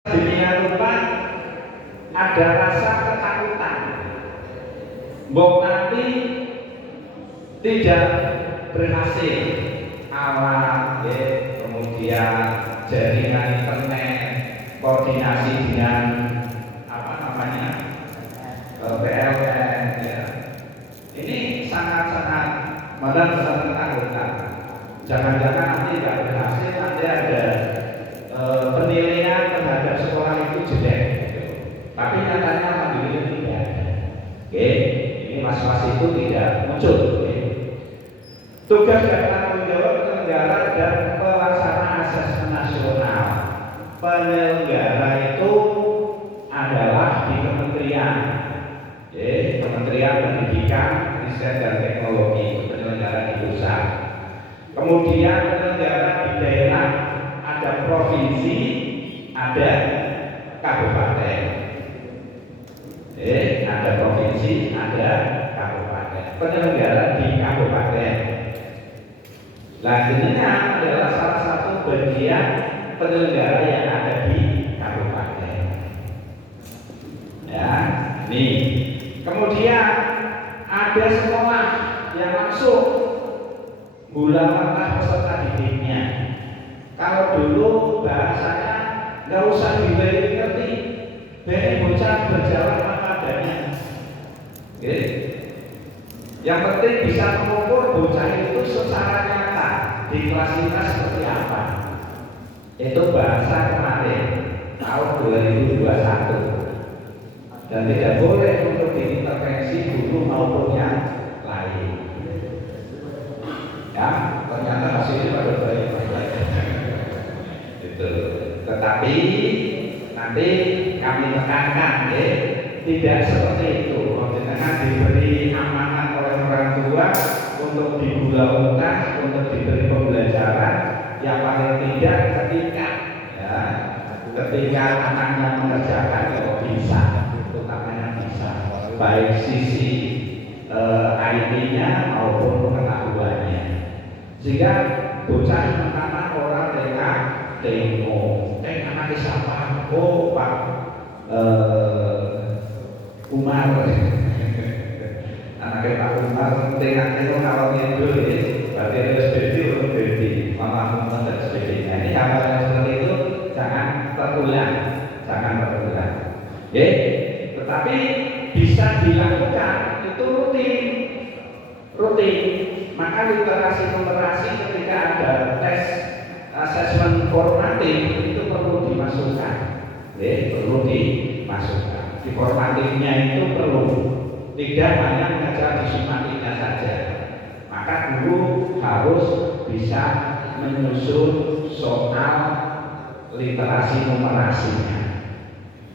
Sedemikian rupa ada rasa ketakutan, mbok nanti tidak berhasil awal, kemudian jaringan internet, koordinasi dengan apa namanya PLN, ya. Ini sangat-sangat sangat ketakutan. Jangan-jangan nanti tidak berhasil, nanti ada penilaian terhadap sekolah itu jelek, gitu. Tapi nyatanya alhamdulillah tidak. Oke, ini mas-mas itu tidak muncul. Tugas dan tanggung jawab penyelenggara dan pelaksana asesmen nasional. Penyelenggara itu adalah di Kementerian, Kementerian Pendidikan, Riset dan Teknologi, itu penyelenggara di pusat. Kemudian penyelenggara di daerah, ada provinsi, ada kabupaten. Ada provinsi, ada kabupaten. Penyelenggara di kabupaten. Selanjutnya adalah salah satu bagian penyelenggara yang ada di kabupaten. Ya, nih. Kemudian ada sekolah yang masuk bulan peserta didiknya. Kalau dulu bahasanya nggak usah ngerti, biar bocah berjalan apa adanya. Yang penting bisa mengukur bocah itu secara nyata di kelas kita seperti apa. Itu bahasa kemarin tahun 2021, dan tidak boleh untuk diintervensi guru maupun yang lain. Ya, ternyata hasilnya pada baik-baik. Tetapi nanti kami tekankan, tidak seperti itu. Jangan diberi amanat oleh orang tua untuk dibulau-bulan, untuk diberi pembelajaran yang paling tidak ketika anaknya mengerjakan kalau bisa, utamanya bisa, baik sisi IT-nya maupun pengetahuannya, sehingga bocah pertama orang dengan demo, anak siapa? Oh, Pak Umar. Anaknya Pak Umar, tengahnya itu kalau ngedul, berarti ada SPD untuk BD, mama dan sebagainya. Ini hal yang seperti itu jangan terulang, tetapi bisa dilakukan itu rutin. Maka literasi numerasi ketika ada tes asesmen formatif itu perlu dimasukkan, di formatifnya itu perlu, tidak hanya mengajar di sumatiknya saja. Maka guru harus bisa menyusun soal literasi numerasinya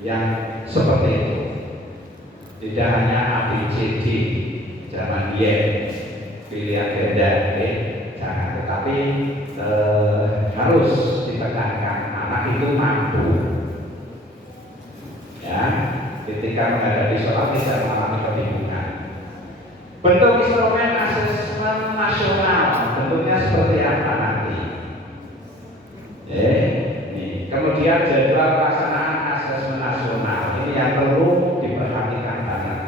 yang seperti itu, tidak hanya ABCD zaman dia pilihan ganda, jangan, tetapi harus ditekankan anak itu mampu, ya, ketika menghadapi soal tidak mengalami kebingungan. Bentuk instrumen asesmen nasional bentuknya seperti apa nanti? Kemudian jadwal pelaksanaan asesmen nasional ini yang perlu diperhatikan banget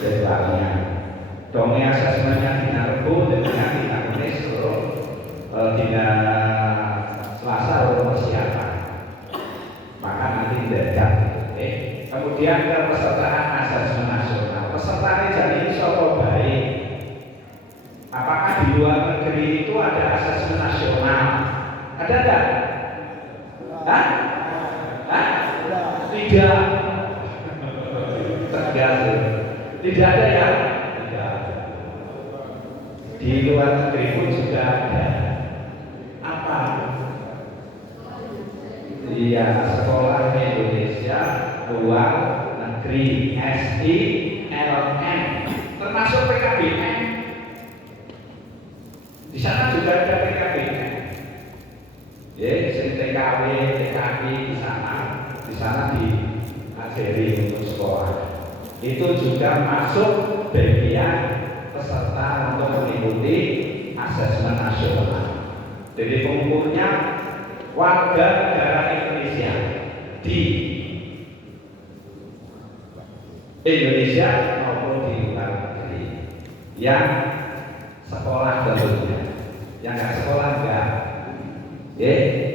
jadwalnya. Dongeng asesmennya dina Rebo dan dina Kamis, dina Selasa untuk persiapan. Maka nanti mendadak. Kemudian kepesertaan asesmen nasional. Pesertanya jadi sopo baik. Apakah di luar negeri itu ada asesmen nasional? Ada enggak? Tidak. Tegas. Tidak ada ya? Tidak. Di luar negeri pun juga ada. Apa? Iya, sekolah Indonesia luar negeri, SILN, termasuk PKBN. Di sana juga ada PKBN. TKW, TKI di sana diajari untuk sekolah. Itu juga masuk bagian peserta untuk mengikuti asesmen nasional. Jadi pengukurnya warga negara Indonesia, di Indonesia maupun di luar negeri yang sekolah tentunya, yang nggak sekolah enggak,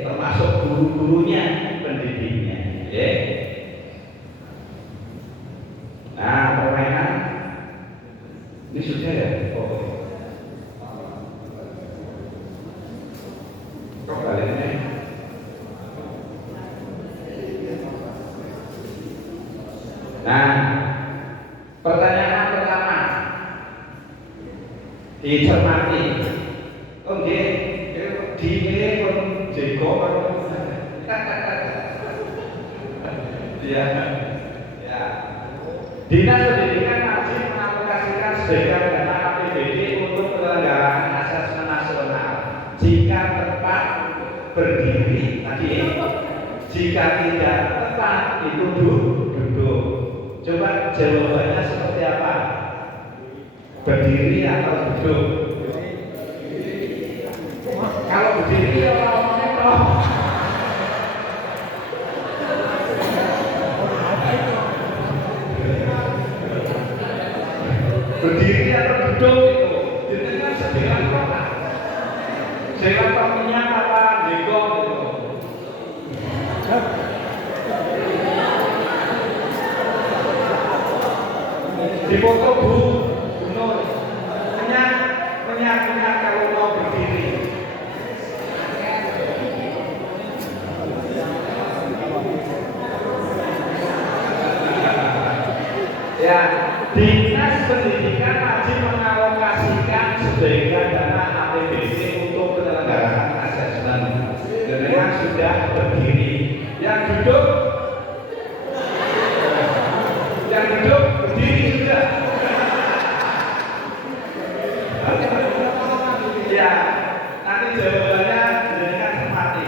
termasuk guru-gurunya, pendidiknya, Nah, permainan ini sudah ya, kok baliknya? Nah, pertanyaan pertama dicermati. Oke, di pun jeko ya. Dinas Pendidikan wajib mengalokasikan sebagian dana APBD untuk penyelenggaraan asesmen nasional jika tepat berdiri tadi, jika tidak tepat itu duduk. Coba jawabannya seperti apa? Berdiri atau duduk? Kalau berdiri ya ngomongnya toh. Berdiri atau duduk itu, itu kan sedewan kota. Sedewan kotanya apa? Jeko itu. Di foto Bu Nur, punya kalau mau berdiri. Ya, Dinas Pendidikan wajib mengalokasikan sebagian dana APBD untuk penyelenggaraan asesmen dengan sudah berdiri. Yang duduk berdiri sudah. Ya, nanti jawabannya dengan cermati,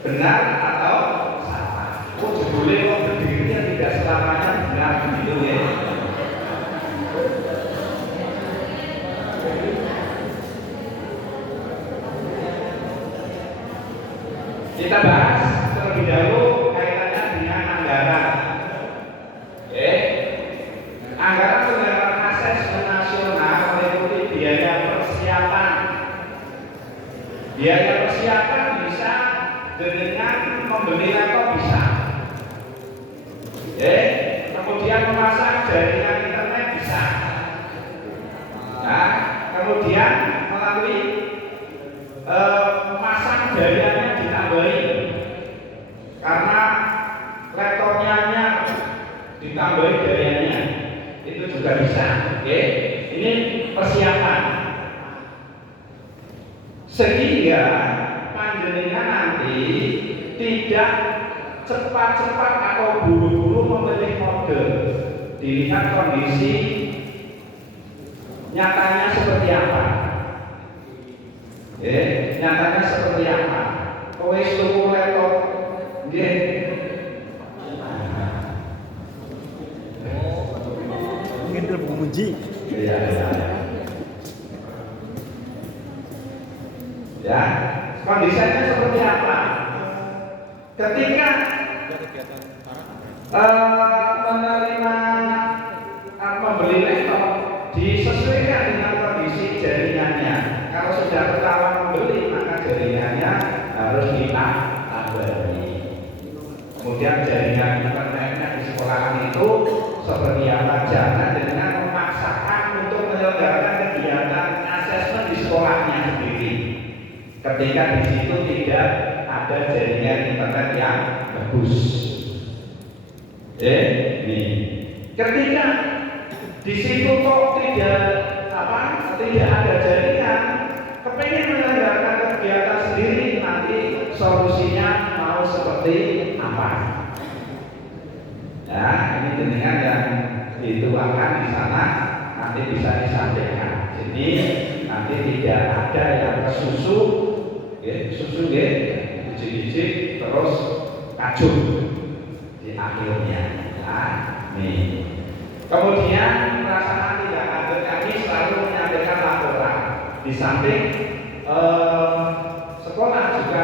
benar atau salah. Kok jebule kok berdiri yang tidak selamanya benar begitu ya? Kita bahas terlebih dahulu kaitannya dengan anggaran. Anggaran penyelenggaraan asesmen nasional meliputi biaya persiapan. Biaya persiapan bisa dengan membeli laptop bisa. Kemudian memasang jaringan internet bisa. Nah, kemudian melalui memasang jaringannya ditambahi karena laptopnya ditambahi jaringannya itu juga bisa. Ini persiapan sehingga panjenengan nanti tidak cepat-cepat atau buru-buru memilih mode, dilihat kondisi nyatanya seperti apa. Nyatanya seperti apa? Wis tuku laptop nggih. Mungkin terpuji. Ya, kondisinya seperti apa? Ketika menerima membeli laptop disesuaikan dengan kondisi jaringannya. Kalau sudah ketahuan membeli, maka jaringannya harus ditambahi. Kemudian jaringan internetnya di sekolahan itu seperti apa? Jangan dengan memaksakan untuk menyelenggarakan kegiatan asesmen di sekolahnya sendiri. Ketika di situ tidak ada jaringan internet yang bagus. Ketika di situ kok tidak ada jaringan, kepengen menyelenggarakan kegiatan sendiri, nanti solusinya mau seperti apa? Ya, ini jenengan yang dituangkan di sana nanti bisa disampaikan. Jadi nanti tidak ada yang kesusu, ijik-ijik terus kacung di akhirnya. Kemudian pelaksanaan tidak lanjut, kami selalu menyampaikan laporan. Di samping sekolah juga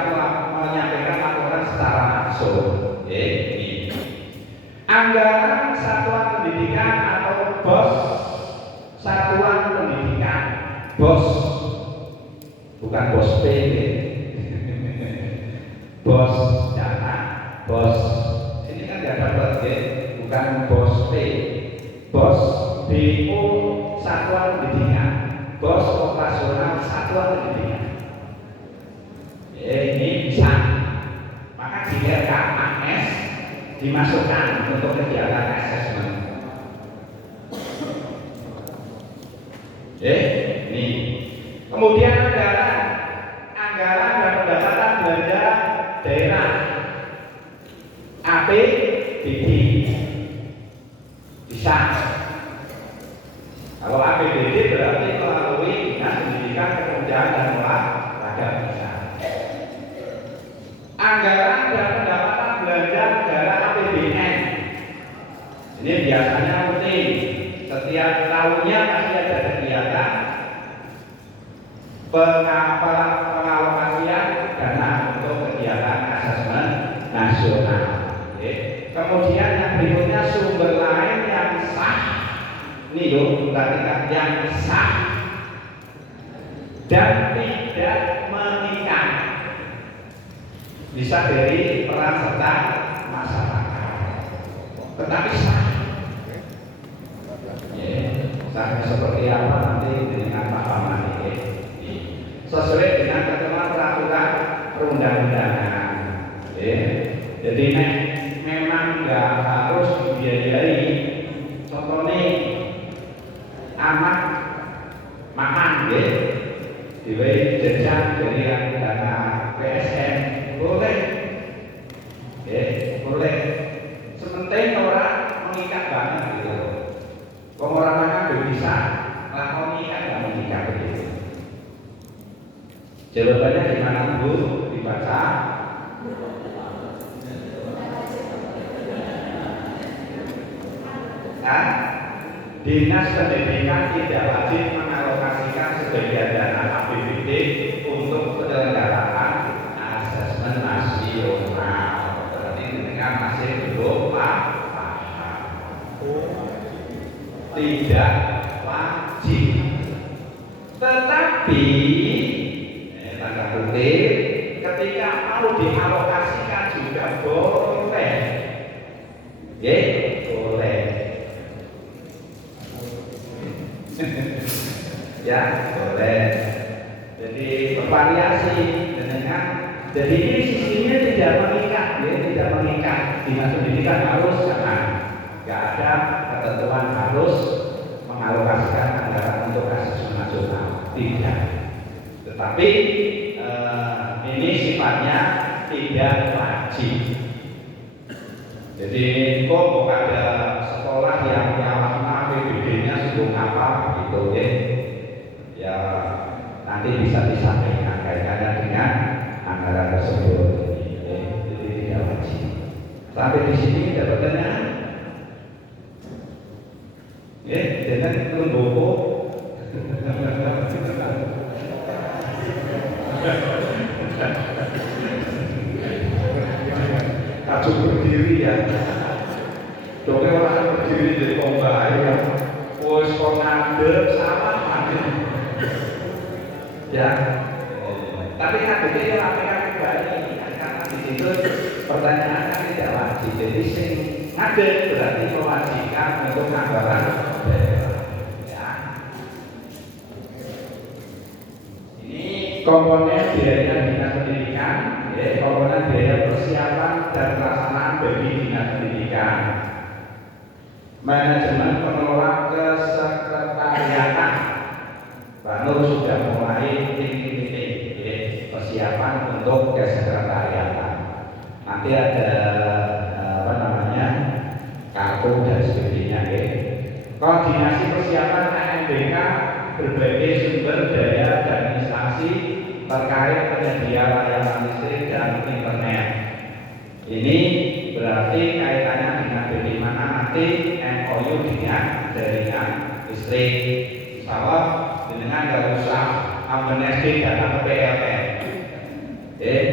menyampaikan laporan secara langsung. Ini anggaran satuan pendidikan atau BOS, satuan pendidikan BOS, bukan BOS P, BOS dana, BOS ini kan nggak dapat ya, bukan BOS P, BOS BO satuan pendidikan, BOS operasional satuan pendidikan. Ini bisa, maka jika KAS dimasukkan untuk kegiatan asesmen. Ini kemudian anggaran dan pendapatan belanja daerah APBD bisa. Kalau APBD berarti melalui Dinas Pendidikan, Kebudayaan dan Olahraga bisa. Anggaran dan pendapatan belanja negara APBN ini biasanya rutin, setiap tahunnya pasti ada kegiatan pengalokasian dana untuk kegiatan asesmen nasional. Kemudian yang berikutnya sumber lain yang sah, ini loh, perhatikan, yang sah dan tidak mengikat, bisa dari peran serta masyarakat, tetapi sah. Sahnya seperti apa nanti dengan Pak Paman ini, sesuai dengan ketentuan peraturan perundang-undangan. Jadi memang nggak harus dibiayai. Contohnya anak makan diwei jajan dari yang dana PSN boleh, boleh. Sementing orang mengikat banget gitu. Orang makan bisa, lah mengikat nggak mengikat begitu. Jawabannya gimana Bu? Dibaca. Dinas Pendidikan tidak wajib mengalokasikan sebagian dana APBD untuk penyelenggaraan asesmen nasional. Berarti dengan masih belum paham. Tidak wajib, tetapi tanda kutip ketika mau dialokasikan juga boleh, boleh. Ya boleh, jadi bervariasi dengan, jadi ini sistemnya tidak mengikat, tidak mengikat. Dinas Pendidikan harus, jangan, nggak ada ketentuan harus mengalokasikan anggaran untuk asesmen nasional, tidak. Tetapi ini sifatnya tidak wajib. Jadi kok ada sekolah yang nyalahkan APBD-nya sebelum apa gitu ya nanti bisa disampaikan kaitannya dengan anggaran tersebut. Jadi tidak wajib. Sampai di sini ada pertanyaan? Jangan lembopo. Kacau berdiri ya. Dongeng orang berdiri di Kombai ya. Woi ngadep sama mati. Ya. Tapi ngadepnya ya rapikan kembali karena di situ pertanyaannya tidak wajib. Jadi sing ngadep berarti mewajibkan untuk anggaran daerah. Ya. Ini komponen biaya Dinas Pendidikan, komponen biaya persiapan dan pelaksanaan bagi Dinas Pendidikan. Manajemen pengelola kesekretariatan, Pak Nur sudah mulai tim persiapan untuk kesekretariatan. Nanti ada kartu dan sebagainya. Koordinasi persiapan AMBK berbagai sumber daya dan instansi terkait penyedia layanan listrik dan internet. Ini berarti kaitannya dengan bagaimana nanti MOU dengan jaringan listrik. Misalnya dengan nggak usah amnesty data ke PLN.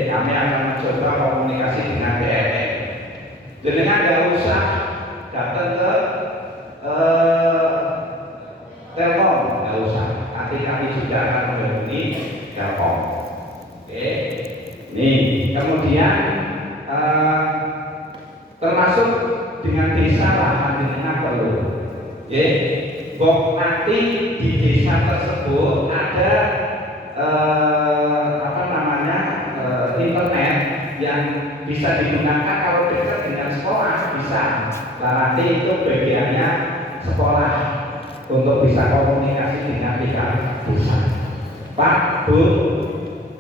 Kami akan mencoba komunikasi dengan PLN. Jenengan nggak usah datang ke Telkom, nggak usah. Nanti kami juga akan menghubungi Telkom. Oke. Nih, kemudian termasuk dengan desa lah jenengan perlu. Oke. Bok nanti di desa tersebut ada internet yang bisa digunakan kalau dekat dengan sekolah bisa. Nah, nanti itu bagiannya sekolah untuk bisa komunikasi dengan pihak desa. Pak, Bu,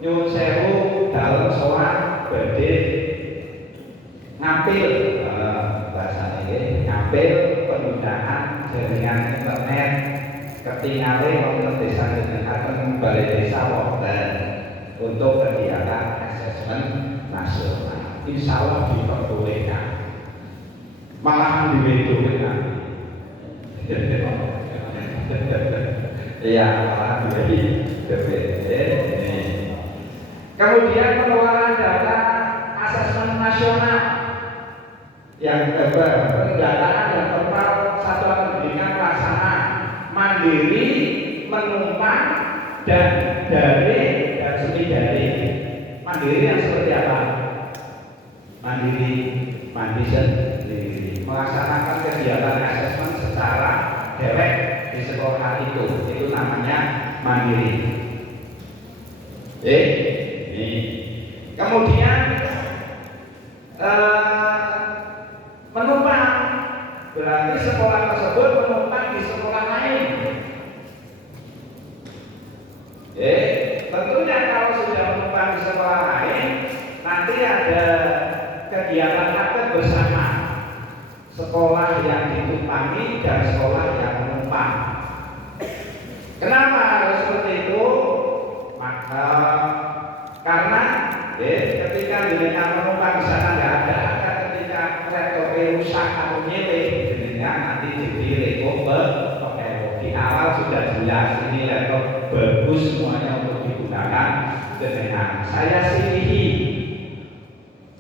nyun sewu dalam soal badhe ngambil bahasa ini ngambil penggunaan jaringan internet ketinggalan wonten desa jenengan balai desa wonten untuk kegiatan asesmen nasional. Insya Allah diperbolehkan. Malah diwedokkan. Iya, malah diwedokkan. Kemudian pengelolaan data asesmen nasional yang pendataan dan total satuan pendidikan pelaksana mandiri, menumpang, dan daring dan semi daring. Mandiri yang seperti apa? Mandiri sendiri, melaksanakan kegiatan asesmen secara direct di sekolah itu namanya mandiri. Kemudian menumpang, berarti sekolah tersebut menumpang di sekolah lain. Tentunya kalau sudah menumpang di sekolah lain, nanti ada kegiatan akad bersama sekolah yang ditumpangi dan sekolah yang menumpang. Kenapa harus seperti itu? Maka karena ketika jenengan menumpang di sana nggak ada akad, ketika laptop rusak atau nyele, jenengan nanti jadi recover. Di awal sudah jelas ini laptop bagus semuanya untuk digunakan dengan saya silihi,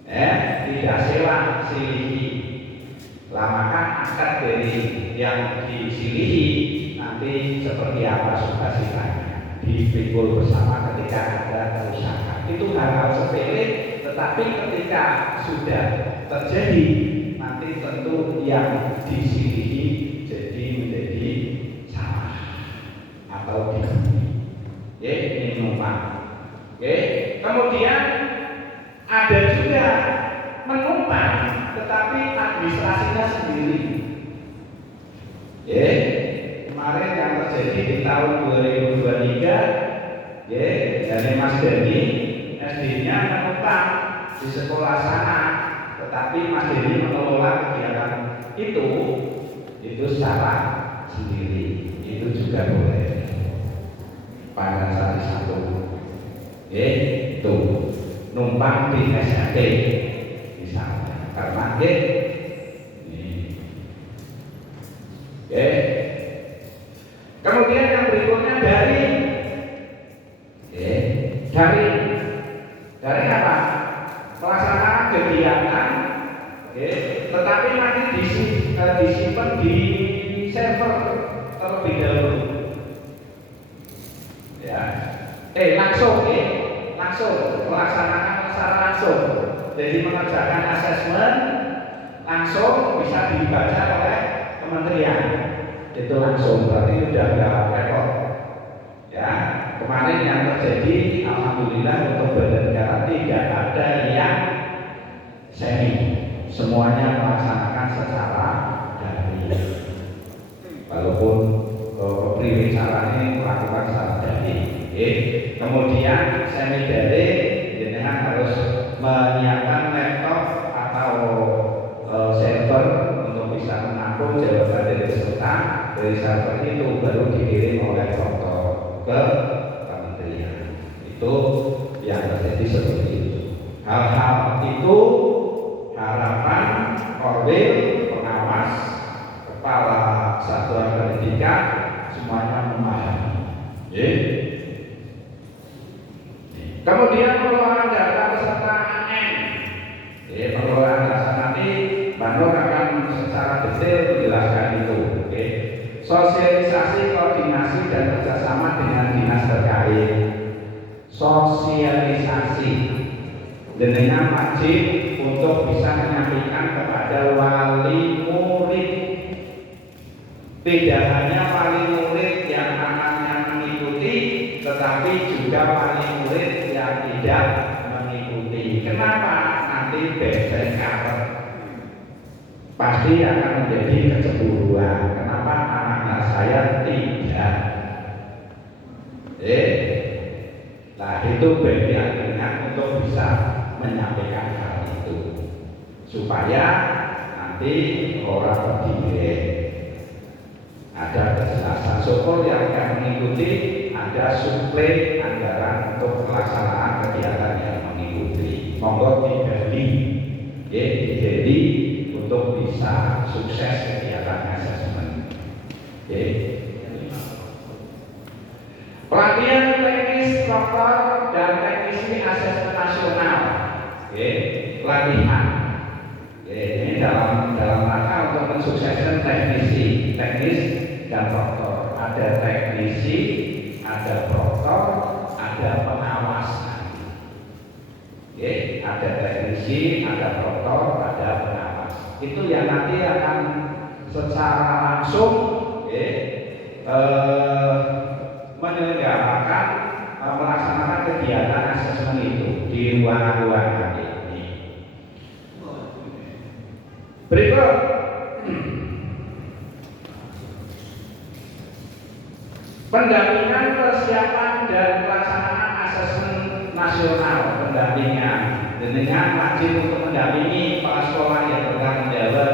tidak sewa, silihi. Lamakan akad dari yang disilihi nanti seperti apa sukacitanya dipikul bersama ketika ada kerusakan. Itu hal-hal sepele, tetapi ketika sudah terjadi nanti tentu yang disilihi jadi menjadi salah atau ini numpang. Kemudian ada juga menumpang tetapi administrasinya sendiri. Kemarin yang terjadi di tahun 2023, dari Mas Deni SD-nya menumpang di sekolah sana, tetapi Mas Deni mengelola kegiatan itu secara sendiri. Itu juga boleh. Pada saat satu, itu numpang di SMP misalnya, karena kemudian yang berikutnya daring. Daring apa? Pelaksanaan kegiatan, tetapi nanti disimpan di server terlebih dahulu. Langsung melaksanakan secara langsung. Jadi mengerjakan asesmen langsung bisa dibaca oleh kementerian. Itu langsung, berarti sudah ada rekor. Kemarin yang terjadi, alhamdulillah untuk badan negara tidak ada yang semi, semuanya melaksanakan secara daring. Walaupun priwe caranya melakukan secara daring. Kemudian semi daring, jenengan harus menyiapkan laptop atau server untuk bisa menampung jawaban dari peserta. Dari server itu baru dikirim oleh dokter ke kementerian. Itu yang terjadi seperti itu. Hal-hal itu harapan Korwil, pengawas, kepala satuan pendidikan semuanya memahami. Kemudian pengelolaan data peserta AN. Pengelolaan data nanti detail menjelaskan itu. Oke. Sosialisasi, koordinasi dan kerjasama dengan dinas terkait. Sosialisasi, dengan wajib untuk bisa menyampaikan kepada wali murid. Tidak hanya wali murid yang anaknya mengikuti, tetapi juga wali murid yang tidak mengikuti. Kenapa? Nanti bebek karet pasti akan menjadi kecemburuan. Kenapa anak saya tidak? Nah itu bagian untuk bisa menyampaikan hal itu supaya nanti orang berdiri ada kejelasan. Syukur yang akan mengikuti ada suplai anggaran untuk pelaksanaan kegiatan yang mengikuti. Monggo dibeli untuk bisa sukses kegiatan asesmen. Pelatihan teknis dokter dan teknisi asesmen nasional. Pelatihan. Ini dalam rangka untuk mensukseskan teknisi, teknis dan proktor. Ada teknisi, ada proktor, ada pengawasan. Ada teknisi, ada proktor, ada pengawas. Itu yang nanti akan secara langsung menyelenggarakan melaksanakan kegiatan asesmen itu di ruangan-ruangan ini. Berikut pendampingan persiapan dan pelaksanaan asesmen nasional. Pendampingan dengan wajib untuk mendampingi kepala sekolah yang bertanggung jawab.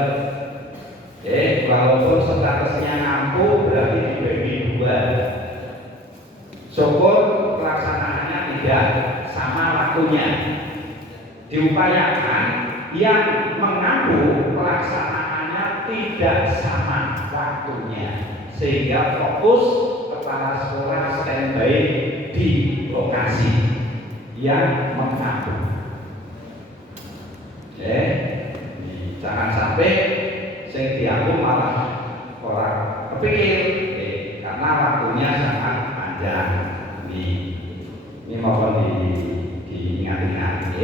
Walaupun statusnya mampu berarti dibagi dua. Syukur pelaksanaannya tidak sama waktunya. Diupayakan yang mengampu pelaksanaannya tidak sama waktunya, sehingga fokus kepala sekolah standby di lokasi yang mengampu. Jangan sampai yang diampu malah orang kepikir, karena waktunya sangat panjang. Ini mohon diingat-ingat.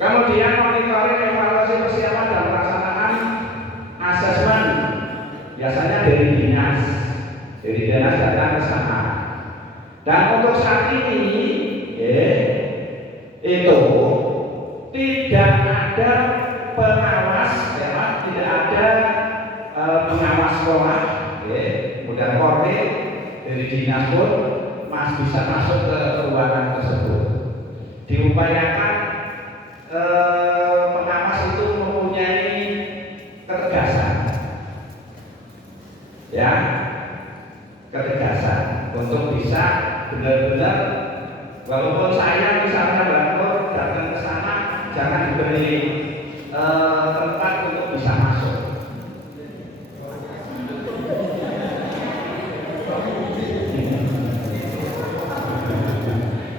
Kemudian monitoring evaluasi persiapan dan pelaksanaan asesmen biasanya dari dinas datang ke sana. Dan untuk saat ini itu tidak ada pengawas, tidak ada pengawas sekolah, kemudian Polri dari dinas pun bisa masuk ke ruangan tersebut. Diupayakan pengawas itu mempunyai ketegasan, ketegasan untuk bisa benar-benar, walaupun saya misalnya bangun datang ke sana, jangan diberi tempat untuk bisa masuk.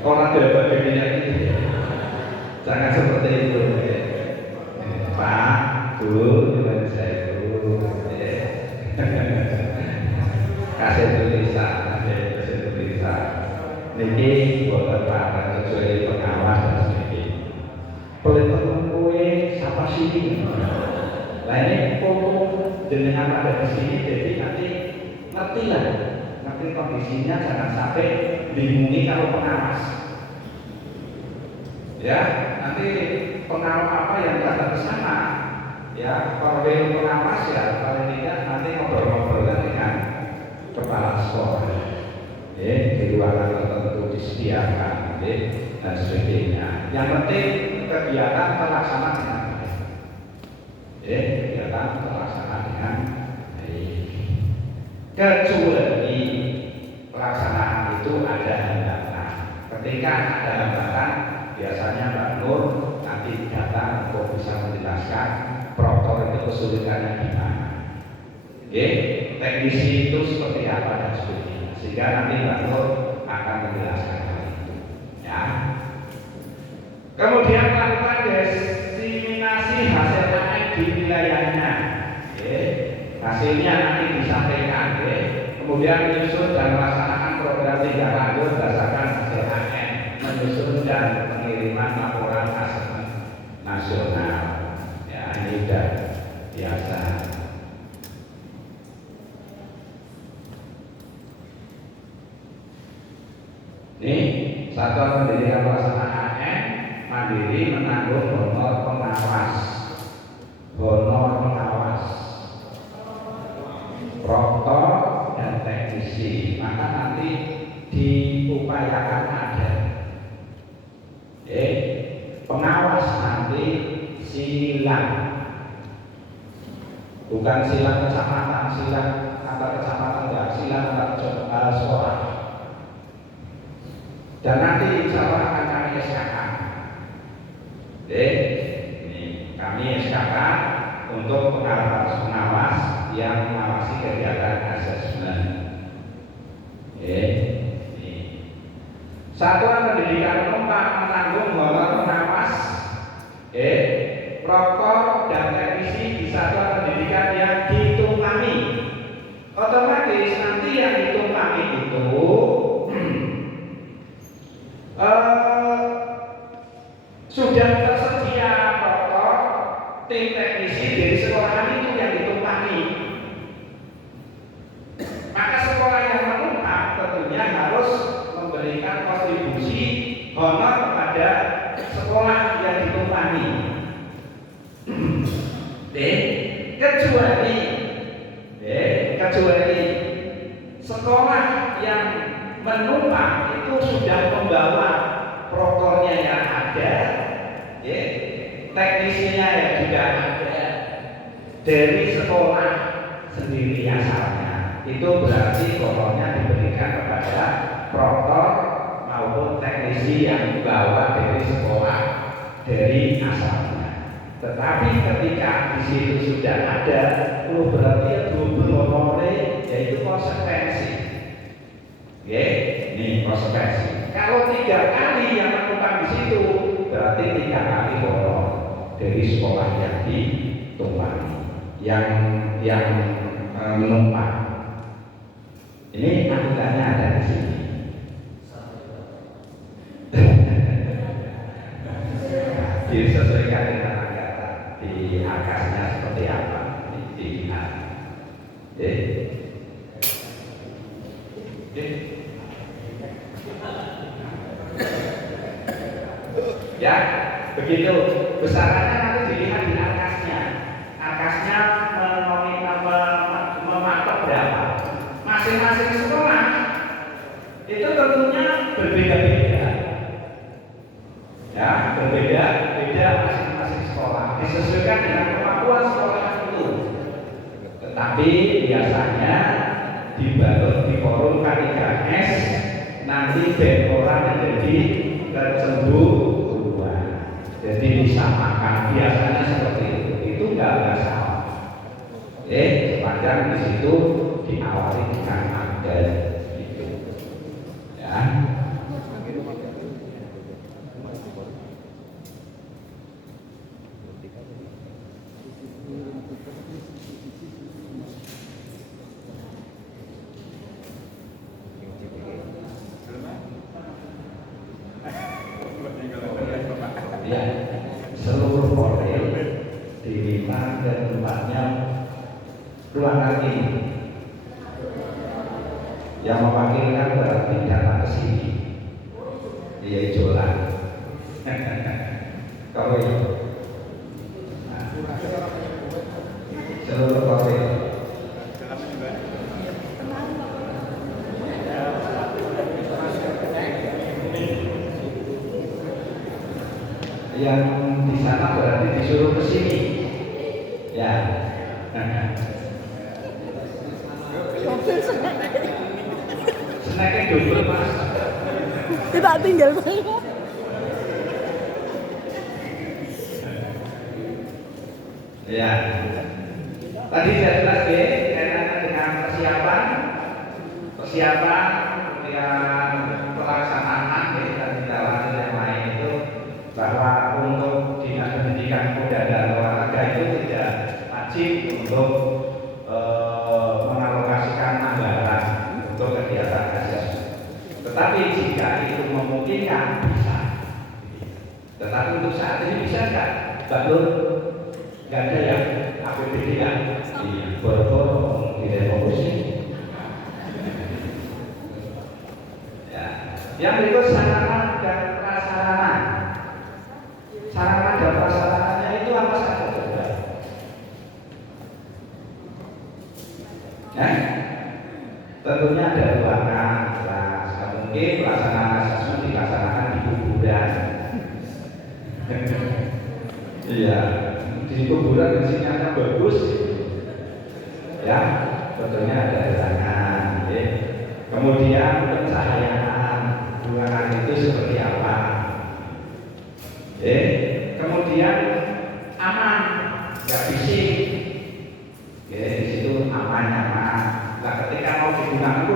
Orang dapat dirinya itu, jangan seperti itu. Pak, Bu, jangan saya Bu, kasih tulisan. Niki buat para kecuali pengawas dan sebagainya. Pelan kue siapa sini? Nah ini foto jenengan ada di sini, jadi nanti ngerti kondisinya, jangan sampai bingungi kalau pengawas. Nanti pengawas apa yang datang ke sana, kalau pengawas paling tidak nanti ngobrol-ngobrol dengan kepala sekolah. Di ruangan tertentu disediakan dan sebagainya. Yang penting kegiatan terlaksana dengan baik. Kegiatan terlaksana dengan baik. Kecuali pelaksanaan itu ada hambatan. Ketika ada hambatan, biasanya Mbak Nur nanti datang untuk bisa menjelaskan proktor itu kesulitannya di mana. Teknisi itu seperti apa dan sebagainya. Sehingga nanti Mbak Nur akan menjelaskan hal itu. Kemudian melakukan diseminasi hasil AN di wilayahnya. hasilnya nanti disampaikan, ya. Kemudian menyusun dan melaksanakan program tindak lanjut berdasarkan hasil AN, menyusun dan pengiriman laporan asesmen nasional. Ya, ini sudah biasa. Ini satuan pendidikan pelaksana AN mandiri menanggung honor pengawas, proktor dan teknisi. Maka nanti diupayakan ada pengawas nanti silang, bukan silang kecamatan, silang antar kecamatan, enggak, silang antar sekolah. Dan nanti insya Allah akan kami SKK. Ini kami SKK untuk pengawas yang mengawasi kegiatan asesmen. Satuan pendidikan penumpang menanggung honor pengawas, proktor dan teknisi di satuan pendidikan yang ditunggangi. Otomatis nanti yang ditunggangi itu sudah tersedia proktor, tim teknisi dari sekolahan itu yang ditunggangi. Maka sekolah yang menumpang tentunya harus memberikan kontribusi honor kepada sekolah yang ditunggangi. Kecuali sekolah yang menumpang itu sudah membawa prokornya yang ada, teknisinya yang juga ada dari sekolah sendiri asalnya, itu berarti honornya diberikan kepada proktor maupun teknisi yang dibawa dari sekolah dari asalnya. Tetapi ketika di situ sudah ada, berarti ya double honornya, yaitu konsekuensi. Ini konsekuensi. Kalau 3 kali yang menumpang di situ, berarti 3 kali honor dari sekolah yang ditumpangi, yang menumpang. Ini aturannya ada di sini. Disesuaikan dengan anggaran di akasnya seperti apa dilihat. Ya, begitu. Besarannya nanti dilihat di akasnya. Akasnya mematok berapa. Masing-masing sekolah itu tentunya berbeda-beda. Ya, berbeda-beda masing-masing sekolah. Disesuaikan dengan kemampuan sekolah itu. Tetapi biasanya dibalut di forum K3S, nanti bentoran menjadi kecemburuan. Jadi disamakan, biasanya seperti itu enggak salah. Sepanjang di situ diawali dengan adil gitu. Ya. Ya, seluruh koril diminta ke tempatnya ruangan ini. Yang mewakilkan berarti datang ke sini. Dia ijolan. Kau itu. Seluruh koril. Yang di sana berarti disuruh ke sini, ya. Snacknya double mas. Tidak tinggal saya. Ya. Tadi saya jelas deh kaitannya dengan persiapan kemudian pelaksanaan dan tindakan yang lain itu, bahwa untuk dinas pendidikan pemuda dan olahraga itu tidak wajib untuk Betul? Nggak ada ya? APBD kan? Iya, boro-boro di revolusi. Ya. Yang berikut sarana dan prasarana. Sarana dan prasarananya itu apa saja coba? Ya? Tentunya ada ruangan, kelas. Nah, mungkin pelaksanaan asesmen dilaksanakan di kuburan. Iya, di kuburan sinyalnya bagus. Ya, tentunya ada ruangan. Ya. Kemudian pencahayaan ruangan itu seperti apa? Kemudian aman, nggak bising. Di situ aman. Nah, ketika mau digunakan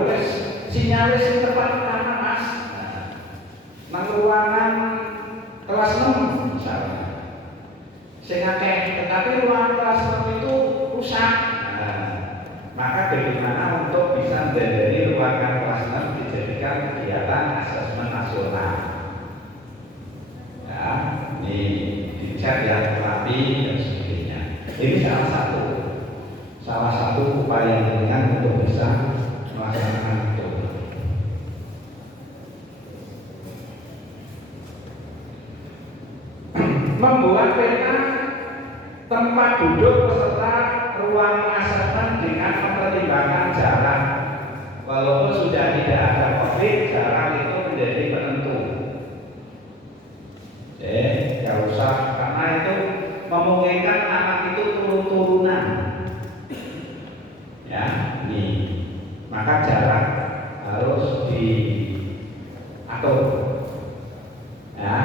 sinyalnya sing tepat mana mas? Nah, ruangan kelas 6 misalnya. Tetapi ruangan kelas 6 itu rusak. Nah, maka bagaimana untuk bisa menjadi ruangan kelas 6 dijadikan kegiatan asesmen nasional? Ya, ini dicek ya, rapi dan sebagainya. Ini salah satu upaya dengan untuk bisa melaksanakan itu. Membuat peta tempat duduk peserta ruang asesmen dengan mempertimbangkan jarak. Walaupun sudah tidak ada COVID, jarak itu menjadi penentu. Nggak usah, karena itu memungkinkan anak itu turun-turunan. Ya, nih. Maka jarak harus diatur. Ya.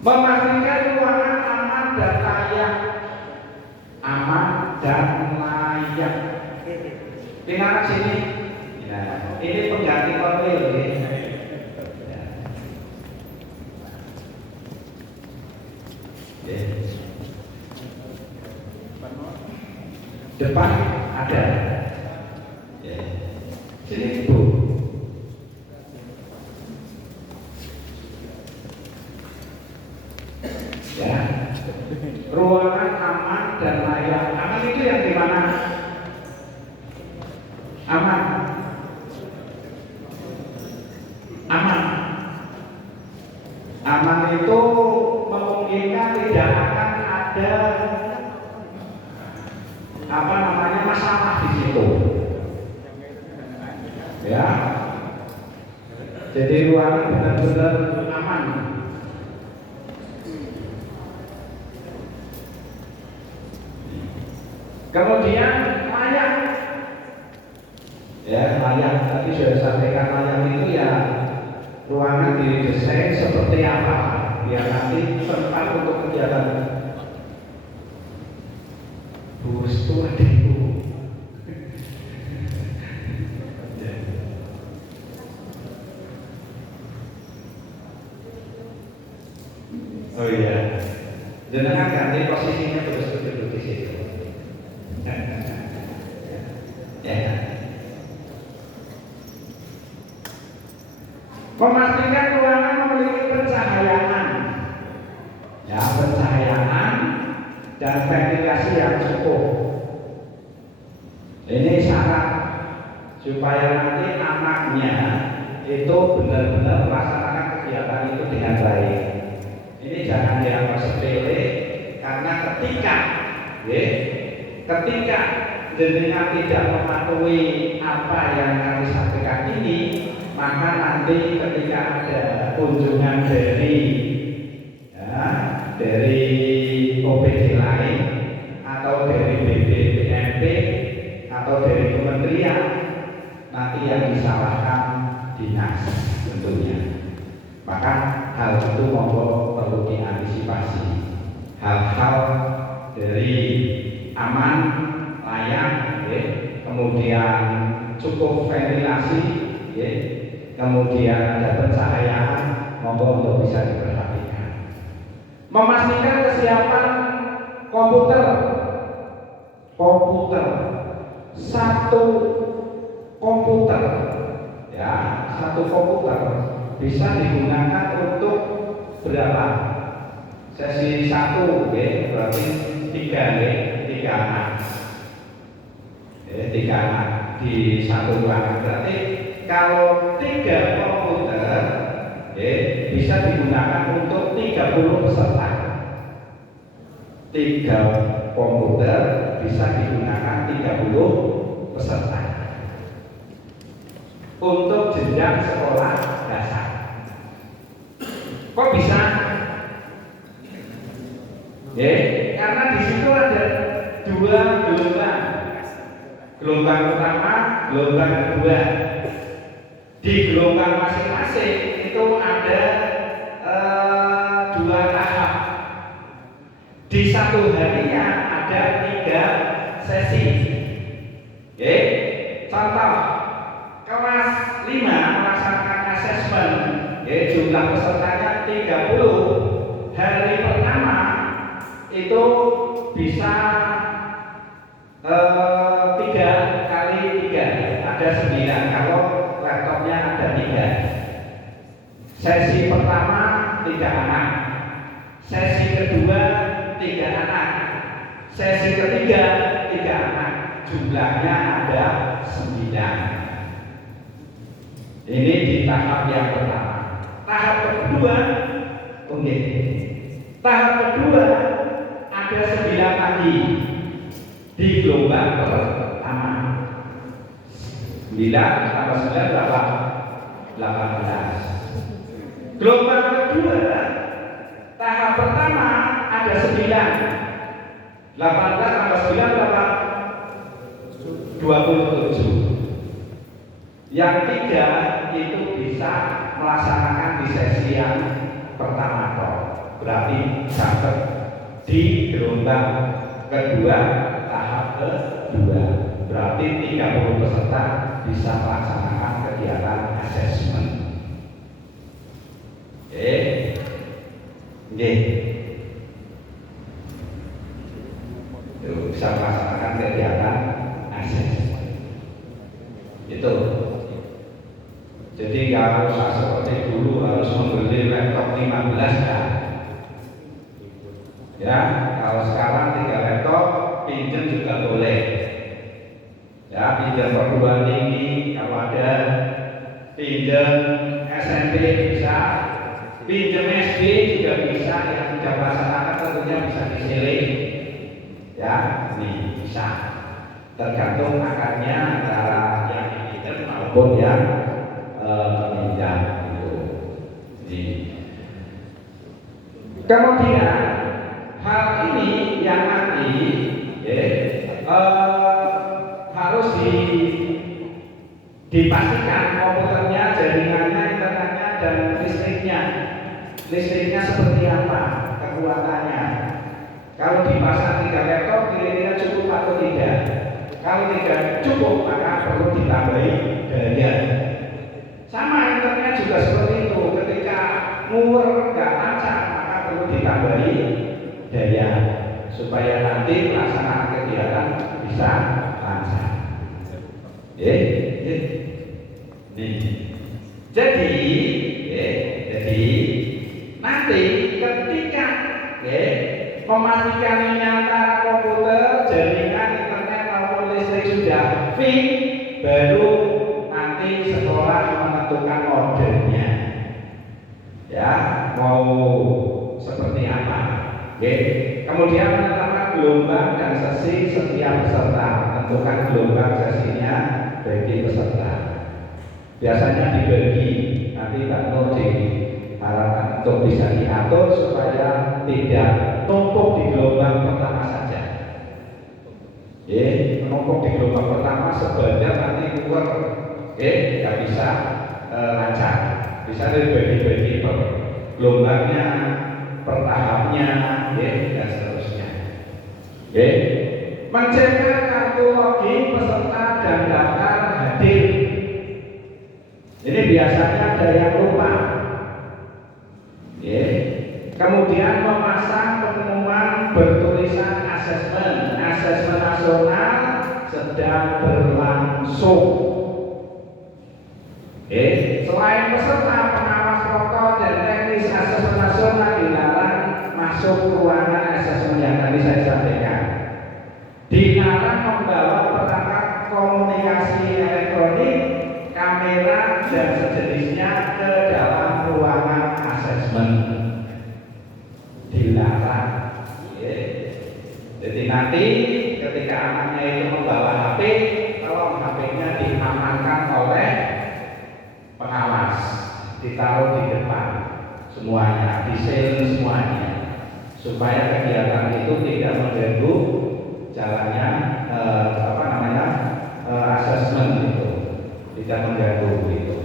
Memastikan ruangan aman dan layak. Aman dan layak. Tinggal sini. Ya. Ini pengganti konwil. Depan ada. Ya. Sini Bu. Ya. Ruangan aman dan layak. Aman itu yang di mana? Aman. Aman itu memungkinkan tidak akan ada masalah di situ. Ya. Jadi ruangan benar-benar aman. Kemudian layak. Ya, layak. Tadi sudah sampaikan layak itu ya ruangan didesain seperti apa biar nanti tempat untuk kegiatan. Bus itu ada itu. Oh iya, jangan ganti posisinya terus duduk di situ. Ya. Memastikan ruangan memiliki pencahayaan, ya pencahayaan dan ventilasi yang cukup. Ini syarat supaya nanti anaknya itu benar-benar melaksanakan kegiatan itu dengan baik. Ini jangan dianggap sepele, karena ketika jenengan tidak mematuhi apa yang kami sampaikan ini, maka nanti ketika ada kunjungan dari OPD lain atau dari BPMP atau dari kementerian, nanti yang disalahkan dinas tentunya. Maka hal itu monggo perlu diantisipasi. Hal-hal dari aman, layak, kemudian cukup ventilasi, kemudian ada pencahayaan, monggo untuk bisa diperhatikan. Memastikan kesiapan komputer. Satu komputer bisa digunakan untuk berapa? Sesi 1 berarti 3 3 anak. 3 anak di satu ruangan. Berarti kalau 3 komputer bisa digunakan untuk 30 peserta. 3 komputer bisa digunakan 30 peserta untuk jenjang sekolah dasar. Kok bisa? Karena di situ ada 2 gelombang. Gelombang pertama, gelombang kedua. Di gelombang masing-masing itu ada 2 tahap. Di satu harinya ada 3 sesi. Contoh, kelas 5 melaksanakan asesmen, jumlah pesertanya 30. Hari pertama itu bisa 3 kali 3 ada 9 kalau laptopnya ada 3. Sesi pertama 3 anak, sesi kedua 3 anak, sesi ketiga 3 anak, jumlahnya ada 9. Ini di tahap yang pertama. Tahap kedua, tahap kedua ada 9 lagi di gelombang pertama. 9 tambah 9 berapa? 18. Gelombang kedua, tahap pertama ada 9. 18 tambah 9 berapa? 27. Yang 3 itu bisa melaksanakan di sesi yang pertama toh. Berarti sampai di gelombang kedua tahap kedua. Berarti 30 peserta bisa melaksanakan kegiatan asesmen. Bisa melaksanakan kegiatan asesmen. Itu. Jadi nggak harus seperti dulu harus membeli laptop 15 kan? Ya, kalau sekarang 3 laptop pinjam juga boleh. Ya, pinjam perguruan tinggi kalau ada, pinjam SMP bisa, pinjam SD juga bisa. Yang sudah melaksanakan tentunya bisa diseling. Ya, ini bisa. Tergantung akarnya antara yang pinjam maupun yang peminjam itu. Kemudian hal ini yang nanti harus dipastikan komputernya, jaringannya, internetnya, dan listriknya seperti apa, kekuatannya. Kalau dipasang 3 laptop kira-kira cukup atau tidak? Kalau tidak cukup maka perlu ditambahi daya. Sama internet juga seperti itu, ketika ngurus nggak lancar maka perlu ditambahi daya supaya nanti pelaksanaan kegiatan bisa lancar. Jadi nanti ketika memastikan ini antara komputer, jaringan, internet maupun listrik sudah fit, baru nanti sekolah menentukan modelnya, ya mau seperti apa. Kemudian menetapkan gelombang dan sesi setiap peserta, tentukan gelombang sesinya bagi peserta. Biasanya dibagi, nanti Mbak Nur diharapkan untuk bisa diatur supaya tidak numpuk di gelombang pertama saja. Numpuk di gelombang pertama sebenarnya nanti keluar, nggak bisa lancar. Bisa dibagi-bagi per gelombangnya, per tahapnya, dan seterusnya. Mencetak kartu login peserta dan daftar hadir. Ini biasanya ada yang lupa. Kemudian memasang pengumuman bertulisan asesmen nasional sedang berlangsung. Selain peserta, pengawas protokol dan teknis asesmen nasional dilarang masuk masuk ruangan asesmen yang tadi saya sampaikan. Dilarang membawa perangkat komunikasi elektronik, kamera dan sejenisnya ke dalam ruangan asesmen. Dilarang. Ya. Jadi nanti ketika anaknya itu membawa HP, tolong HP-nya diamankan oleh pengawas, ditaruh di depan semuanya, diseal semuanya, supaya kegiatan itu tidak mengganggu jalannya asesmen itu, tidak mengganggu itu.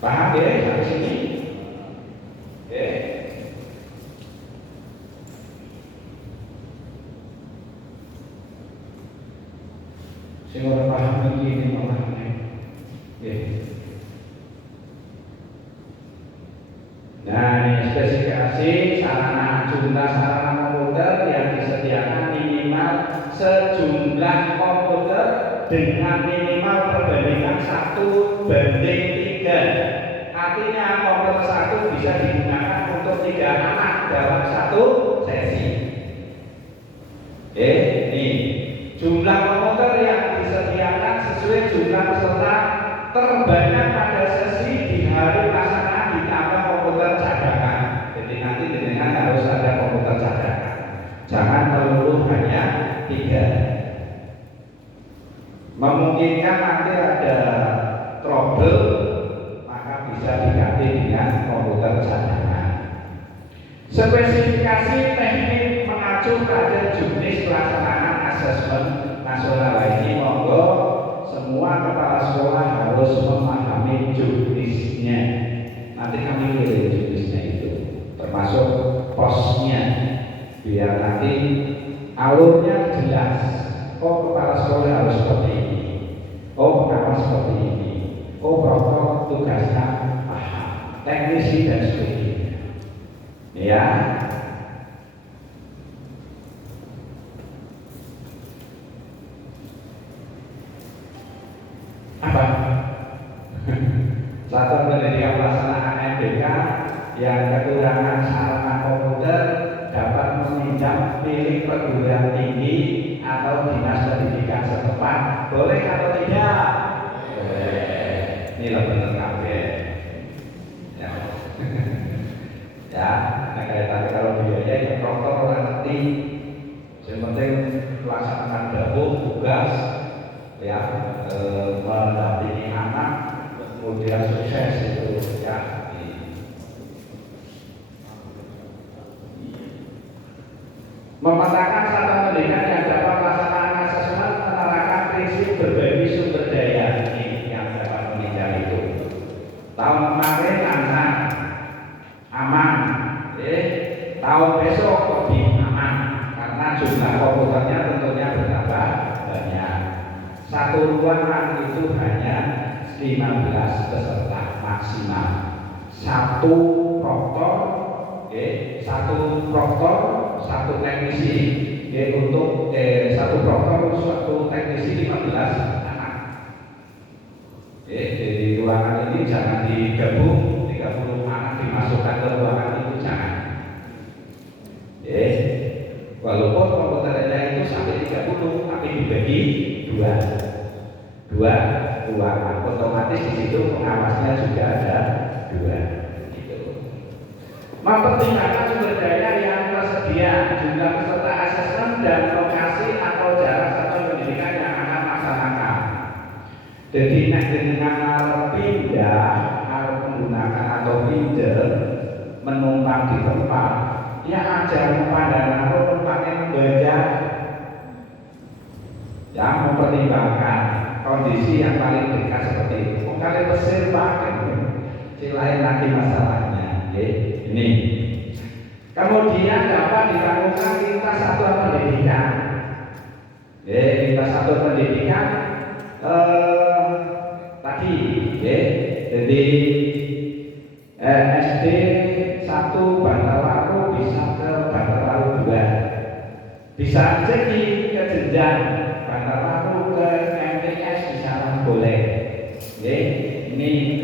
Paham ya sampai sini? Oke. Sing ora paham iki memahami. Nah, ini spesifikasi sarana, jumlah sarana komputer yang disediakan minimal sejumlah komputer dengan minimal perbandingan 1:3. Artinya komputer satu bisa digunakan untuk 3 anak dalam satu sesi. Ini jumlah komputer yang disediakan sesuai jumlah peserta terbanyak pada sesi di hari pelaksanaan ditambah komputer cadangan. Jadi nanti dengan harus ada komputer cadangan. Jangan melulu hanya 3. Memungkinkan nanti ada trouble, maka bisa diganti dengan komputer cadangan. Spesifikasi teknik mengacu pada jenis pelaksanaan asesmen nasional ini, monggo semua kepala sekolah harus memahami jenisnya. Nanti kami pilih jenisnya itu, termasuk posnya, biar nanti alurnya jelas. Oh, kepala sekolah harus seperti ini. Oh, pengawas seperti ini. Oh, protokol tugasnya paham, teknisi dan sebagainya. Ya. Apa? Satuan pendidikan pelaksanaan MBK yang kekurangan sarana komputer dapat meminjam milik perguruan tinggi atau dinas pendidikan setempat. Boleh atau tidak? Boleh. Ini lah benar kabeh. Ya. Ya, kaitannya kalau biaya ya protokol orang ngerti. Yang penting pelaksanaan dapur tugas ya, mendampingi anak kemudian sukses itu ya. Memetakan satuan pendidikan yang dapat melaksanakan asesmen menerapkan prinsip berbagi sumber daya ini yang dapat menunjang itu. Tahun kemarin lancar, aman, tahun besok lebih aman karena jumlah komputernya tentunya bertambah banyak. Satu ruangan itu hanya 15 peserta maksimal. Satu proktor, satu teknisi. Untuk satu proktor, satu teknisi 15 anak. Jadi ruangan ini jangan digabung 30 anak dimasukkan ke ruangan itu, jangan. Walaupun komputernya itu sampai 30 tapi dibagi dua ruangan, otomatis di situ pengawasnya juga ada 2. Gitu. Mempertimbangkan sumber daya yang tersedia, jumlah peserta asesmen dan lokasi atau jarak satuan pendidikan yang akan melaksanakan. Jadi dengan pindah, harus menggunakan atau pindah menumpang di tempat, ya ajar pemandangan atau tempatnya belajar. Ya, mempertimbangkan kondisi yang paling dekat seperti itu. Kali Mesir pakai, lain lagi masalahnya. Ini. Kemudian dapat dilakukan lintas satuan pendidikan. Lintas satuan pendidikan tadi, jadi SD 1 Bantararu bisa ke Bantararu 2. Bisa jadi ke jenjang Bantararu ke MTS bisa boleh. Ini.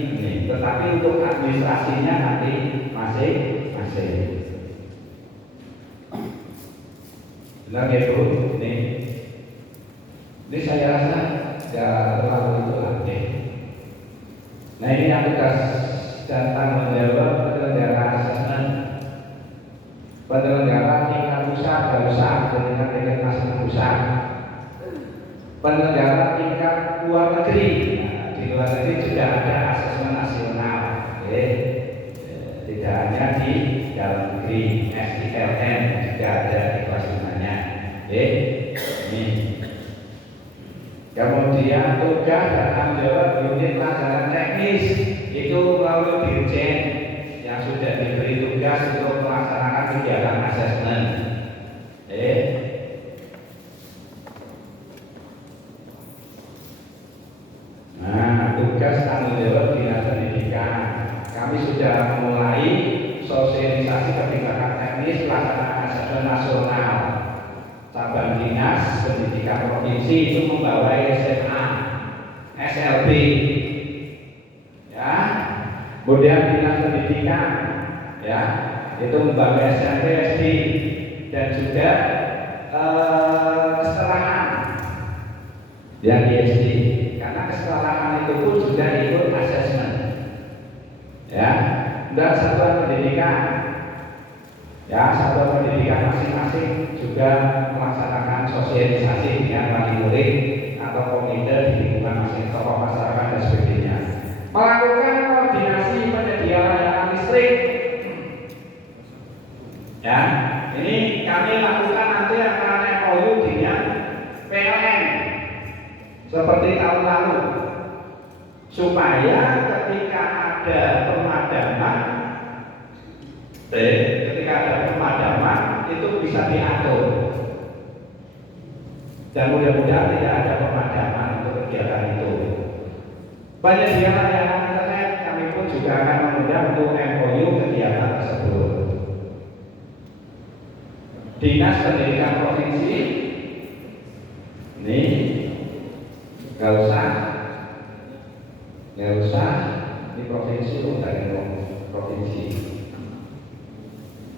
Tetapi untuk administrasinya nanti masing-masing. Benar ya Bu? Ini saya rasa nggak terlalu itu lagi. Nah ini yang tugas dan tanggung jawab penyelenggara asesmen. Penyelenggara tingkat pusat nggak usah dengan tingkat nasional pusat. Penyelenggara tingkat luar negeri, nah, di luar negeri juga ada asesmen nasional, tidak hanya di dalam negeri. SILN juga ada di kelas 5-nya, ini. Kemudian tugas dan tanggung jawab unit pelajaran teknis itu melalui dirjen yang sudah diberi tugas untuk melaksanakan kegiatan asesmen. Nah, tugas tanggung jawab dinas pendidikan. Kami sudah mulai sosialisasi kebijakan teknis pelaksanaan asesmen nasional. Cabang dinas pendidikan provinsi itu membawa SMA, SLB, ya. Kemudian dinas pendidikan, ya, itu membawa SMP, SD, dan juga kesalahan yang di SD. Karena kesalahan itu pun sudah ikut asesmen, ya. Dan satuan pendidikan, ya, satuan pendidikan masing-masing juga melaksanakan sosialisasi dengan wali murid atau komite di lingkungan masing tokoh masyarakat dan sebagainya. Melakukan koordinasi penyedia layanan listrik, ya. Ini kami lakukan nanti akan MOU dengan PLN seperti tahun lalu, supaya ketika ada pemadaman itu bisa diatur, dan mudah-mudahan tidak ada pemadaman untuk kegiatan itu. Penyedia layanan internet kami pun juga akan mengundang untuk MOU kegiatan tersebut. Dinas Pendidikan Provinsi ini nggak usah di provinsi provinsi.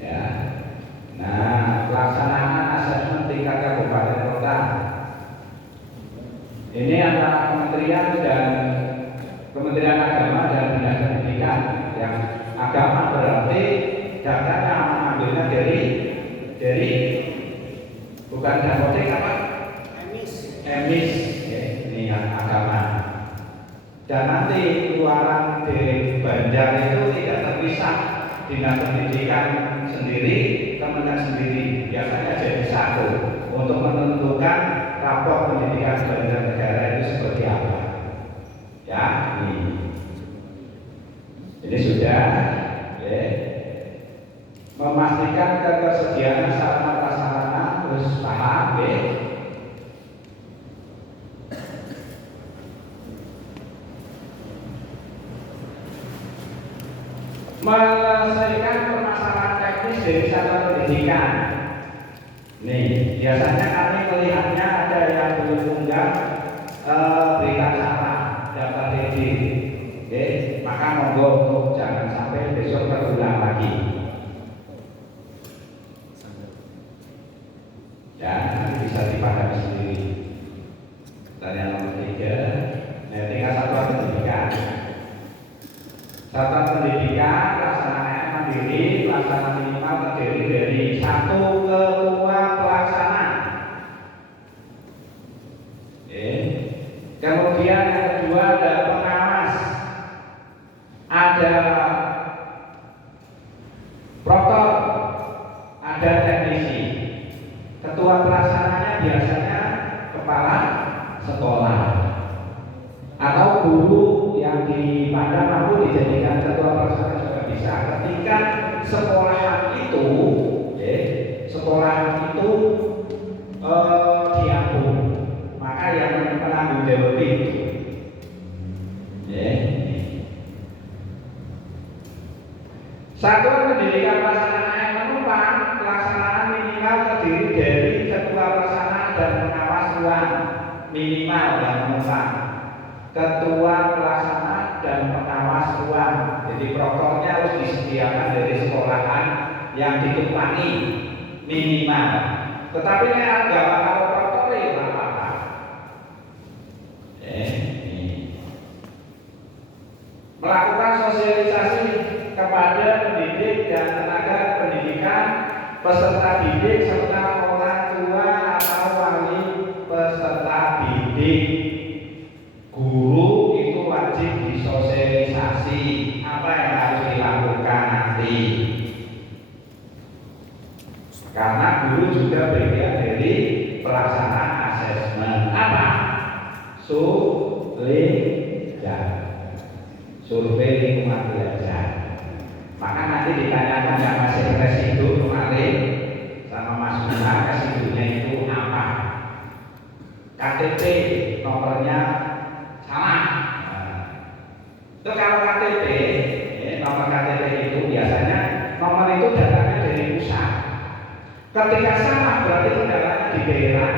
Ya. Nah, pelaksanaan asesmen tingkat kabupaten kota ini antara Kementerian Agama dan Dinas Pendidikan. Yang agama berarti datanya mengambilnya dari bukan dapodik apa? Emis, ya, ini yang agama. Dan nanti keluaran dari Banjar itu tidak terpisah. Dinas Pendidikan sendiri, Kementerian sendiri, biasanya jadi satu untuk menentukan rapor pendidikan Banjar negara itu seperti apa. Ya, ini sudah, ya, memastikan ketersediaan sarana prasarana terus paham, ya. Menyelesaikan permasalahan teknis dari satuan pendidikan. Nih, biasanya kami melihatnya ada yang belum unggah berita salah, data DD. Oke, maka monggo untuk jangan sampai besok terulang lagi. Ya, nanti bisa dipadam sendiri. Dan yang nomor 3, tinggal satuan pendidikan. Satuan pendidikan pelaksanaan mandiri, pelaksanaan minimal terdiri dari 1 ketua pelaksana. Kemudian yang kedua ada pengawas, ada proktor, ada teknisi. Ketua pelaksananya biasanya kepala sekolah atau guru yang di Padang mampu dijadikan ketua pelaksana juga bisa. Ketika sekolahan itu diampun, maka yang menanggung jawab itu, satuan pendidikan pelaksanaan yang menumpang pelaksanaan minimal terdiri dari ketua pelaksana dan pengawas ruang minimal yang menumpang. Ketua pelaksana dan pengawas ruang. Jadi proktornya harus disediakan dari sekolahan yang ditumpangi minimal. Tetapi nek agama karo protokol ora apa-apa. Ini. Melakukan sosialisasi kepada pendidik dan tenaga pendidikan, peserta didik serta orang tua atau wali peserta didik. Guru itu wajib disosialisasi apa yang harus dilakukan nanti. Karena guru juga bagian dari pelaksanaan asesmen apa? Survei lingkungan belajar. Maka nanti ditanyakan yang masih residu kemarin sama Mas Bima, residunya itu apa? KTP nomornya salah. Itu kalau KTP, nomor KTP itu biasanya nomor itu datangnya dari pusat. Ketika salah berarti kendalanya di daerah,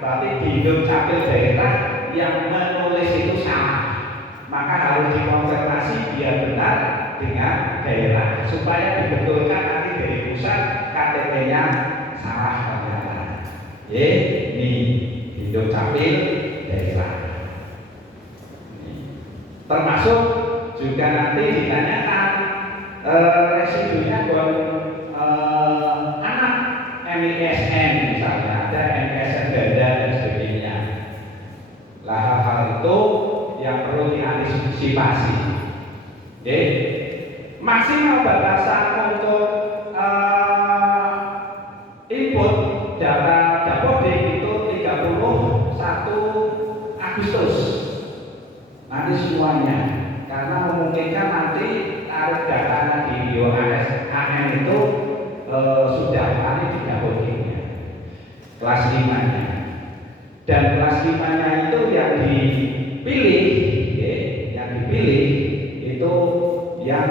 berarti di dukcapil daerah yang menulis itu salah. Maka harus dikonfirmasi biar benar dengan daerah supaya dibetulkan nanti dari pusat KTP-nya salah ternyata. Ini di dukcapil daerah. Termasuk juga nanti ditanyakan residunya buat anak MISN misalnya, ada MISN ganda dan sebagainya. Lah hal-hal itu yang perlu diantisipasi. Maksimal batasan untuk input data Dapodik itu 31 Agustus. Nanti semuanya, karena memungkinkan nanti tarif datanya di BioASN itu sudah ada di Dapodiknya kelas 5-nya. Dan kelas 5-nya itu yang dipilih itu yang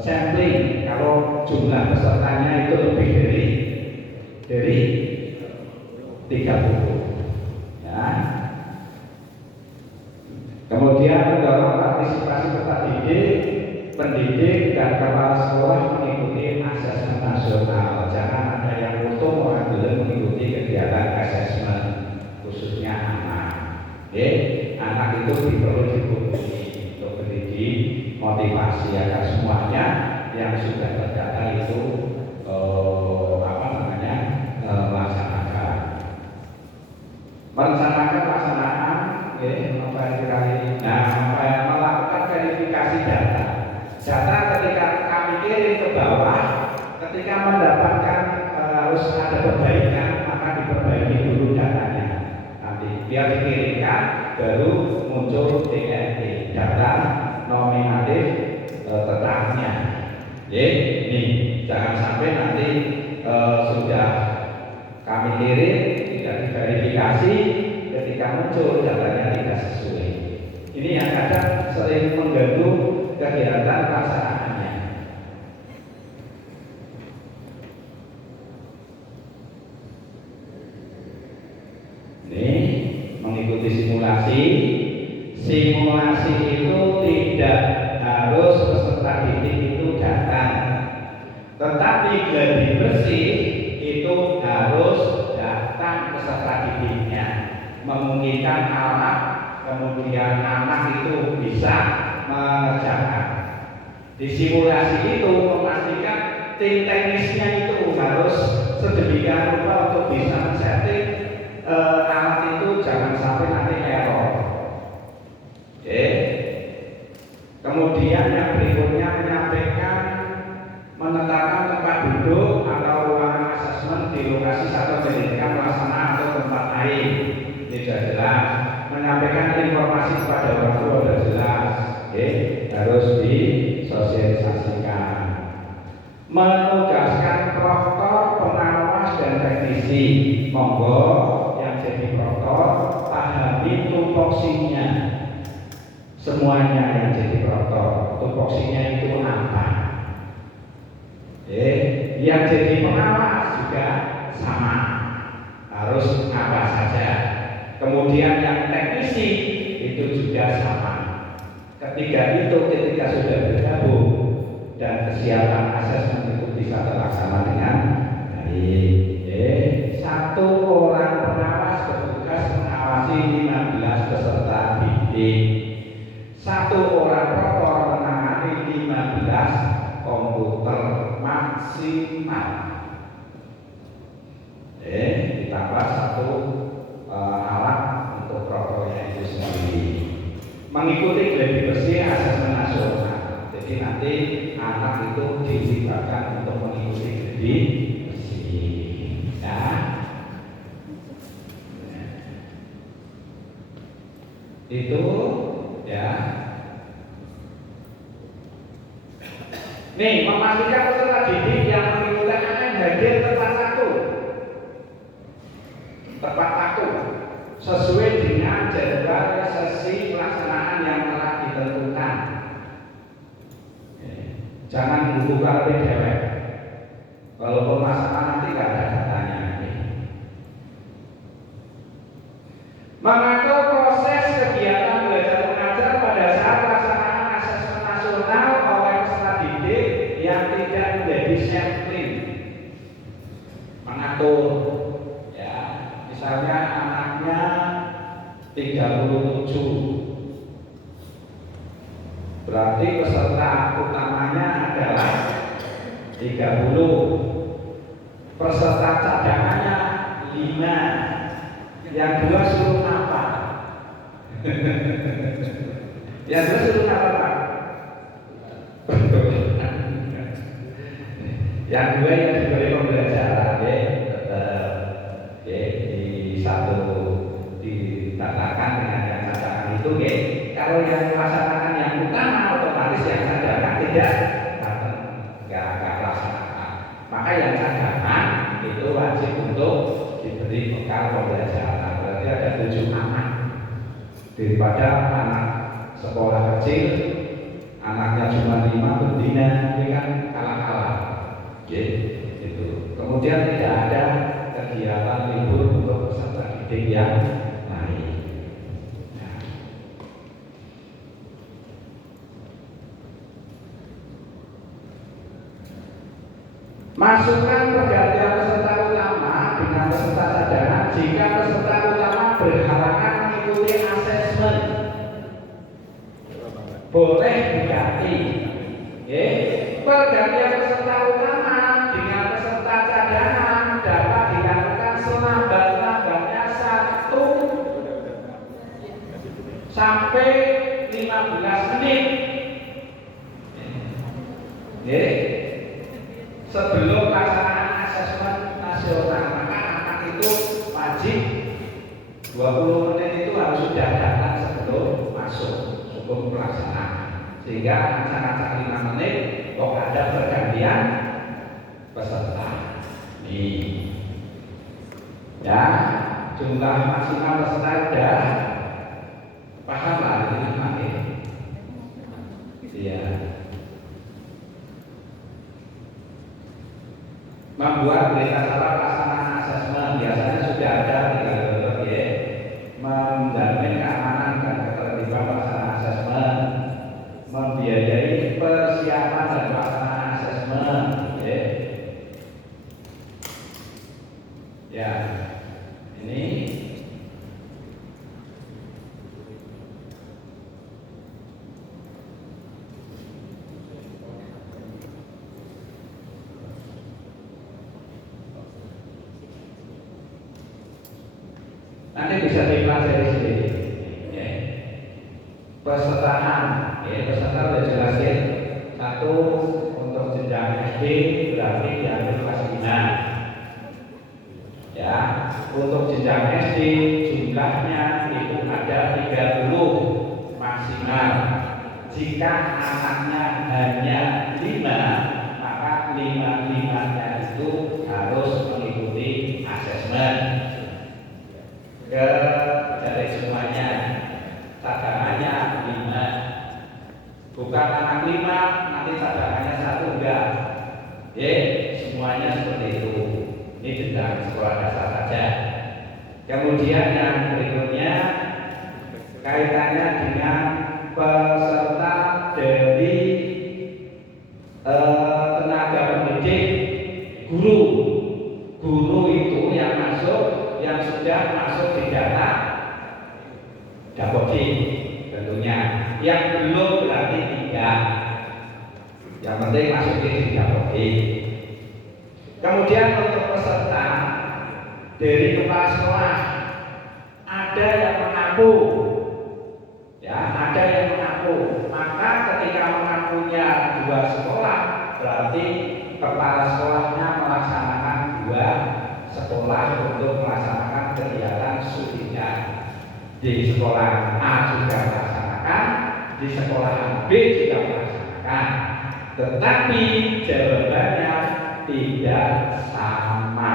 sampling. Kalau jumlah pesertanya itu lebih dari 30 ya. Kemudian mendorong partisipasi peserta didik, pendidik dan kepala sekolah mengikuti asesmen nasional. Jangan ada yang foto orang belum mengikuti kegiatan asesmen, khususnya anak. Anak itu perlu dihubungi untuk beri motivasi agar semuanya yang sudah terdata itu merencanakan pelaksanaan melakukan verifikasi data. Data ketika kami kirim ke bawah, ketika mendapatkan harus ada perbaikan, maka diperbaiki dulu datanya. Nanti biar dikirimkan baru muncul DNI, data nominatif tetapnya. Ini jangan sampai nanti sudah kami kirim tidak diverifikasi, ketika muncul datanya tidak sesuai. Ini yang kadang sering mengganggu kegiatan pelaksanaannya. Ini mengikuti simulasi. Simulasi itu tidak harus peserta didik itu datang, tetapi gladi bersih itu harus datang peserta didiknya, memungkinkan anak, kemudian anak itu bisa mengerjakan. Di simulasi itu memastikan tim teknisnya itu harus sedemikian rupa untuk bisa men-setting alat itu jangan sampai nanti error. Kemudian yang berikutnya menyampaikan menetapkan tempat duduk atau ruangan asesmen di lokasi satu pendidikan pelaksanaan atau tempat lain. Ini sudah jelas. Menyampaikan informasi kepada orang tua sudah jelas. Harus disosialisasikan. Menugaskan proktor, pengawas dan teknisi. Monggo yang jadi proktor pahami tupoksinya. Semuanya yang jadi proktor, tupoksinya itu apa? Yang jadi pengawas juga sama, harus apa saja. Kemudian yang teknisi itu juga sama. Ketiga itu ketika sudah bergabung dan kesiapan asesmen itu bisa terlaksana, maksimal. Ditambah satu alat untuk rokoknya itu sendiri. Mengikuti gladi bersih asesmen nasional. Jadi nanti anak itu dilibatkan untuk mengikuti gladi bersih. Ya. Itu ya. Nih, memastikan peserta didik yang mengikuti AN hadir tepat waktu sesuai dengan jadwal sesi pelaksanaan yang telah ditentukan. Jangan nunggu karpe dewek. Walaupun masalah nanti gak ada datanya. Mengatur proses kegiatan belajar mengajar pada saat pelaksanaan asesmen nasional oleh peserta didik yang tidak menjadi sampling. Mengatur, ya, misalnya anaknya 37, berarti peserta utamanya adalah 30, peserta cadangannya 5, yang 2 suruh apa? Yang 2 suruh apa, Pak? Yang 2 yang diberi pembelajaran, di satu ditatakan dengan yang cadangan itu, kalau yang melaksanakan yang utama otomatis yang cadangan tidak nggak melaksanakan. Maka yang cadangan itu wajib untuk diberi bekal pembelajaran. Berarti ada 7 anak daripada anak sekolah kecil anaknya cuma 5 betina, ini kan kalah-kalah. Gitu. Kemudian tidak ada kegiatan libur untuk peserta didik yang lain. Nah. Masukkan pergantian peserta utama dengan peserta cadangan jika peserta utama berhalangan mengikuti asesmen. Boleh diganti. Pergantian peserta utama dengan peserta cadangan dapat dilakukan selambat-lambatnya 1 sampai 15 menit. Sebelum pelaksanaan asesmen nasional, maka anak itu wajib 20 menit itu harus sudah datang sebelum masuk sebelum pelaksanaan. Sehingga anak-anak 5 menit kok ada pergantian peserta. Nih, ya, jumlah maksimal peserta sudah paham lah ini nanti. Iya. Membuat berita acara pelaksanaan asesmen biasanya sudah ada di menjamin keamanan dan ketertiban pelaksanaan asesmen, membiayai persiapan dan pelaksanaan asesmen. Ya, ini nanti bisa dipelajari sendiri. Pesertaan, peserta sudah jelasin. 1 untuk jenjang SD berarti diambil kelas 5. Ya, untuk jenjang SD jumlahnya itu ada 30 maksimal. Jika anaknya hanya 5, maka 5-5-nya itu harus mengikuti asesmen. Dari semuanya cadangannya 5, bukan anak 5 nanti cadangannya 1, enggak. Semuanya seperti itu. Ini tentang sekolah dasar saja. Kemudian yang berikutnya kaitannya dengan peserta dari tenaga pendidik, guru itu yang masuk, yang sudah masuk di data Dapodik tentunya. Yang belum berarti tidak. Yang penting masukin di Dapodik. Kemudian untuk peserta dari kepala sekolah ada yang mengaku, ya ada yang mengaku. Maka ketika mengakunya 2 sekolah, berarti kepala sekolahnya melaksanakan 2 sekolah untuk melaksanakan kegiatan studinya. Di sekolah A juga melaksanakan, di sekolah B juga melaksanakan. Tetapi jawabannya tidak sama.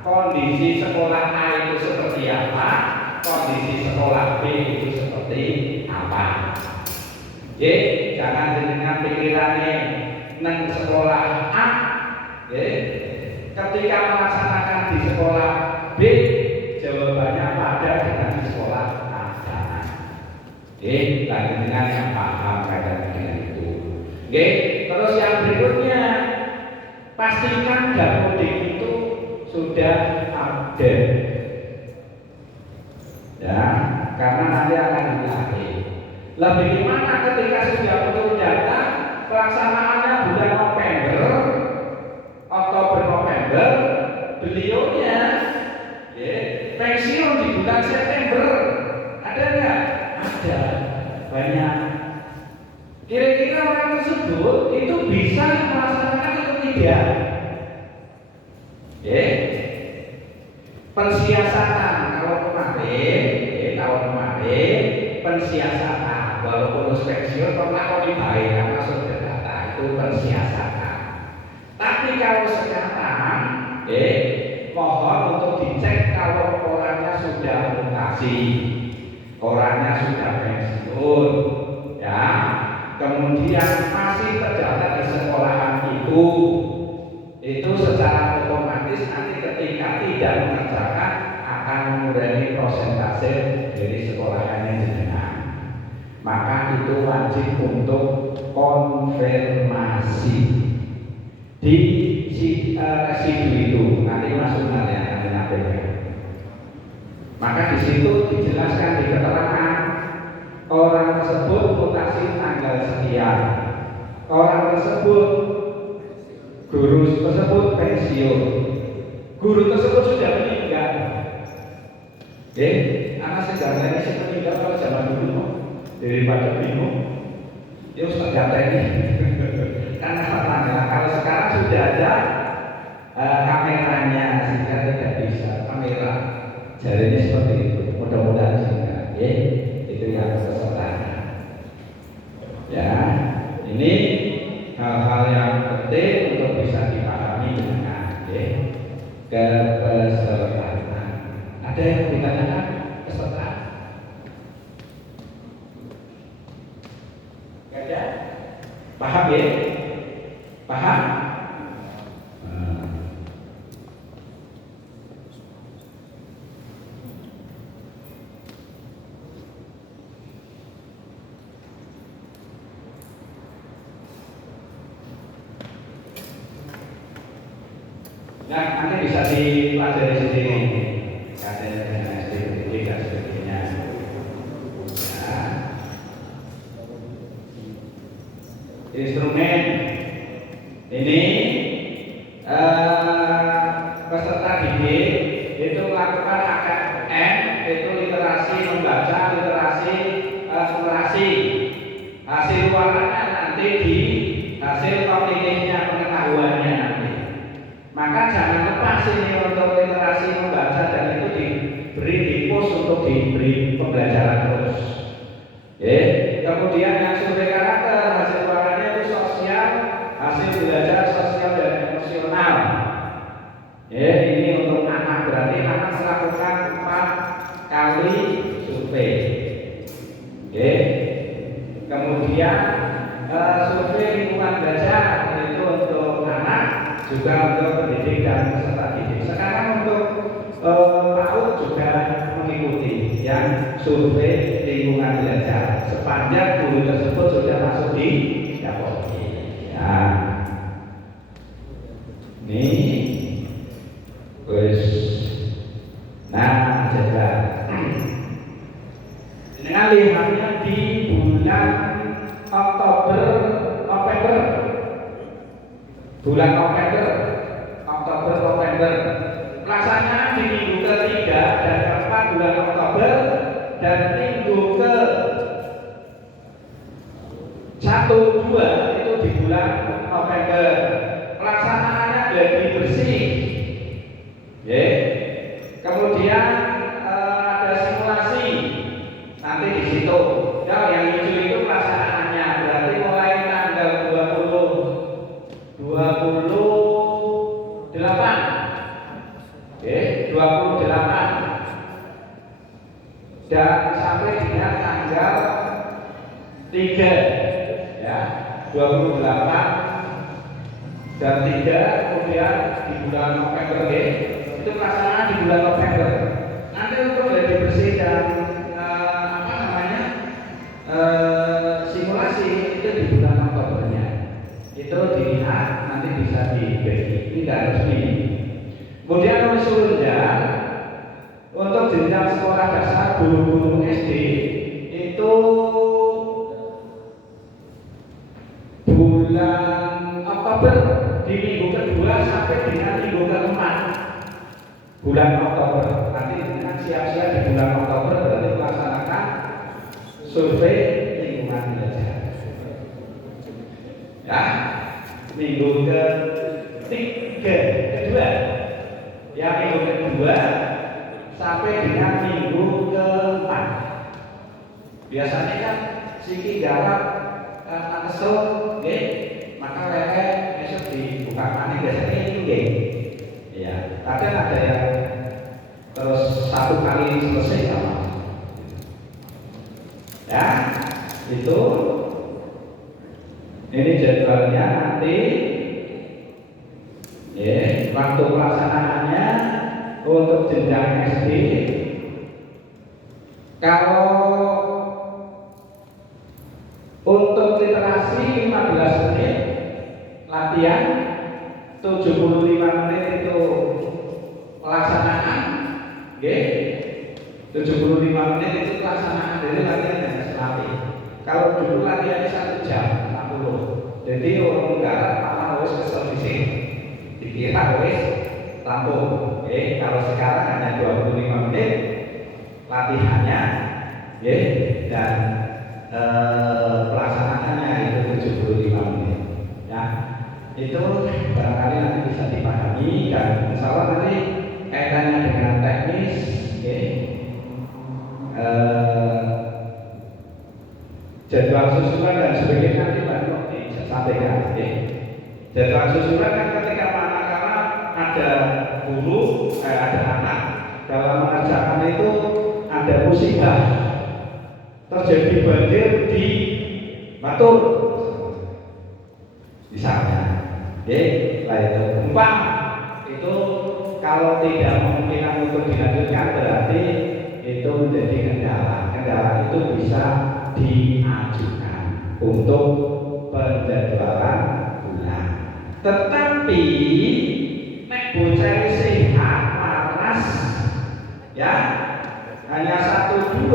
Kondisi sekolah A itu seperti apa, kondisi sekolah B itu seperti apa. Oke, jangan dengan pikirannya neng sekolah A, ketika melaksanakan di sekolah B, jawabannya pada dengan di sekolah A. Jangan dengan yang paham kaitan dengan itu. Oke, terus yang berikutnya, pastikan dapodik itu sudah update, ya, karena nanti akan dilatih. Lebih gimana ketika sudah menurut data pelaksanaannya bulan November, Oktober November, beliaunya pensiun di bulan September, ada nggak? Ada, banyak. Kira-kira orang tersebut itu bisa melaksanakan atau tidak? Pensiasatan kalau kemarin, tahun kemarin pensiasatan, walaupun pensiun pernah kok dibayar masuk ke data itu pensiasatan. Tapi kalau sekarang, mohon untuk dicek kalau orangnya sudah mutasi, orangnya sudah pensiun, ya. Kemudian masih tercatat di sekolahan itu secara otomatis nanti ketika tidak mengerjakan akan mengurangi prosentase dari sekolahannya jenengan. Maka itu wajib untuk konfirmasi di residu itu, nanti masuk nanti maka di situ dijelaskan di keterangan orang tersebut mutasi tanggal sekian, orang tersebut, guru tersebut pensiun, guru tersebut sudah meninggal. Anak sejarahnya sih meninggal kalau zaman dulu daripada bingung, ya Ustaz ini. Karena apa? Kalau sekarang sudah ada kameranya sehingga tidak bisa kamera. Jadinya seperti itu. Mudah-mudahan sehingga, itu yang pesertanya. Ya, ini hal-hal yang penting untuk bisa dipahami dengan kepesertaan. Ada yang ditanyakan peserta? Ada? Paham ya? Paham? Nah, nanti bisa dipelajari sendiri, kajian SDPD dan sebagainya. Ya. Instrumen ini peserta didik itu melakukan AKM, itu literasi membaca, literasi numerasi. Hasil luarannya nanti di hasil kognitifnya, pengetahuannya nanti. Maka jangan lepas ini untuk literasi membaca dan itu diberi di pos untuk diberi pembelajaran terus. Kemudian yang survei karakter, hasil suaranya itu sosial, hasil belajar sosial dan emosional. Ini untuk anak, berarti anak melakukan 4 kali survei. Kemudian survei lingkungan belajar itu untuk anak, juga untuk pendidik dan peserta didik. Sekarang untuk PAUD juga mengikuti yang survei lingkungan belajar sepanjang guru tersebut sudah masuk di dapodik. Ya, ini wes. Nah, jaga. Dengan lihatnya di bulan Oktober, November. Bulan Oktober 1, 2 itu di bulan November. Pelaksanaannya gladi bersih. Ya. Kemudian ada simulasi nanti di situ. Ya, yang hijau itu pelaksanaannya berarti mulai tanggal 28. Oke, 28 dan sampai dengan tanggal 3 ya, 28 dan 3 kemudian di bulan November ya. Itu pelaksanaan di bulan November. Nanti untuk gladi bersih dan simulasi itu di bulan Oktobernya. Itu dilihat nanti bisa dibagi, tidak resmi. Kemudian usulnya untuk jenjang sekolah dasar guru-guru SD itu bulan Oktober di minggu kedua sampai dengan minggu keempat bulan Oktober. Nanti dengan siap-siap di bulan Oktober berarti melaksanakan survei lingkungan belajar. Ya, minggu kedua, ya minggu kedua sampai dengan minggu keempat. Biasanya kan siki garap kesel, maka lele besok dibuka mana biasanya itu, ya. Kadang ada yang terus 1 kali selesai sama. Ya, itu ini jadwalnya nanti. Waktu pelaksanaannya untuk jenjang SD kalau untuk literasi 15 menit latihan, 75 menit itu pelaksanaan, 75 menit itu pelaksanaan dari latihan yang selatih. Kalau dulu latihannya 1 jam 40, jadi orang enggak malah harus kesel di sini. Dikira wis rampung. Kalau sekarang hanya 25 menit latihannya, dan pelaksanaannya itu 75 menit. Ya, itu barangkali nanti bisa dipahami dan insya Allah nanti kaitannya dengan teknis, jadwal susulan dan sebagainya nanti baru disampaikan. Jadwal susulan kan ketika manakala ada guru, ada anak dalam mengerjakan itu ada musibah, terjadi banjir di Batur misalnya, umpam itu kalau tidak memungkinkan untuk dilanjutkan berarti itu menjadi kendala. Kendala itu bisa diajukan untuk penjadwalan ulang. Tetapi nek bocah sehat waras, ya hanya 1-2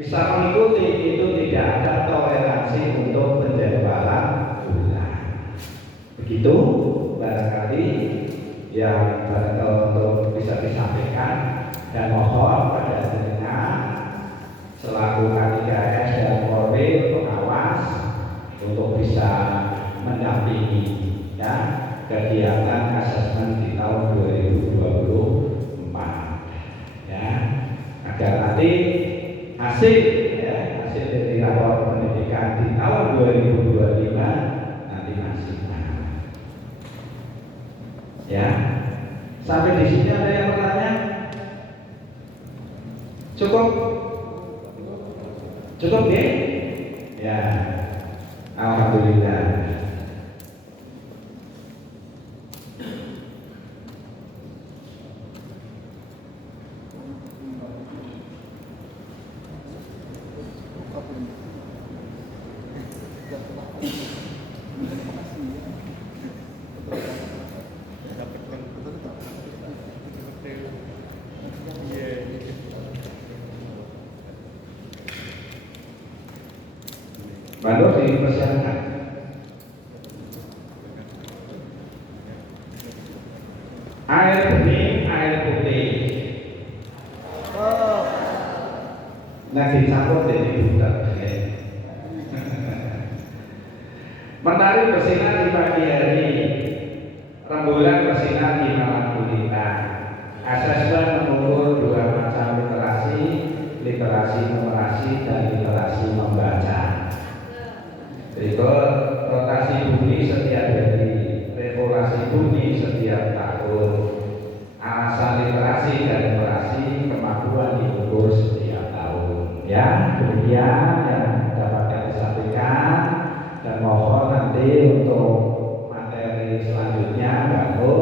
bisa mengikuti, itu tidak ada toleransi untuk penjadwalan ulang. Begitu barangkali yang untuk bisa disampaikan, dan mohon pada jenengan selaku K3S dan Polri pengawas untuk bisa mendampingi ya kegiatan asesmen di tahun 2024 ya, agar nanti hasil dari rapor pendidikan di tahun 2025 nanti maksimal. Ya, sampai di sini ada yang bertanya? Cukup? Cukup ya? Ya, alhamdulillah. Baru dipersiapkan. Air bening, air putih. Nah dicampur jadi budak. Mentari bersinar di pagi hari, rembulan bersinar di malam gulita. Asesmen mengukur dua macam literasi, literasi numerasi dan literasi membaca. Berikut rotasi bumi setiap hari, revolusi bumi setiap tahun. Alasan literasi dan numerasi kemampuan diukur setiap tahun. Ya, demikian yang dapat disampaikan, dan mohon nanti untuk materi selanjutnya baru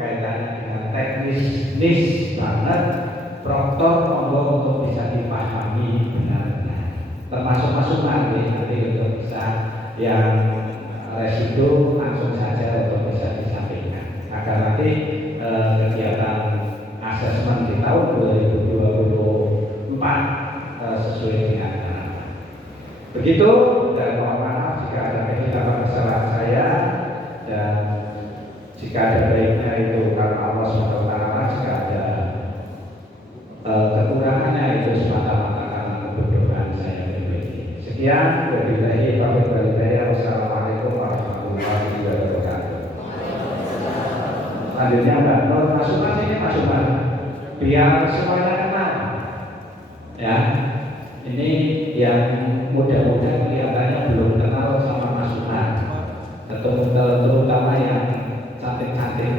kaitannya dengan teknis banget, proktor monggo untuk bisa dipahami benar-benar. Termasuk masukan nanti untuk bisa yang residu langsung saja untuk bisa disampaikan agar nanti kegiatan asesmen di tahun 2024 sesuai dengan harapan. Begitu, dan mohon maaf jika ada kesalahan saya, dan jika ada baiknya itu karena Allah SWT, jika ada kekurangannya itu semata-mata karena kebodohan saya pribadi. Sekian, wabillahi taufiq wal hidayah. Wassalamualaikum warahmatullahi wabarakatuh. Selanjutnya Mbak Nur, masukan ini masukan biar semuanya kenal. Ya, ini yang mudah-mudahan kelihatannya belum kenal sama masukan, terutama yang cantik-cantik.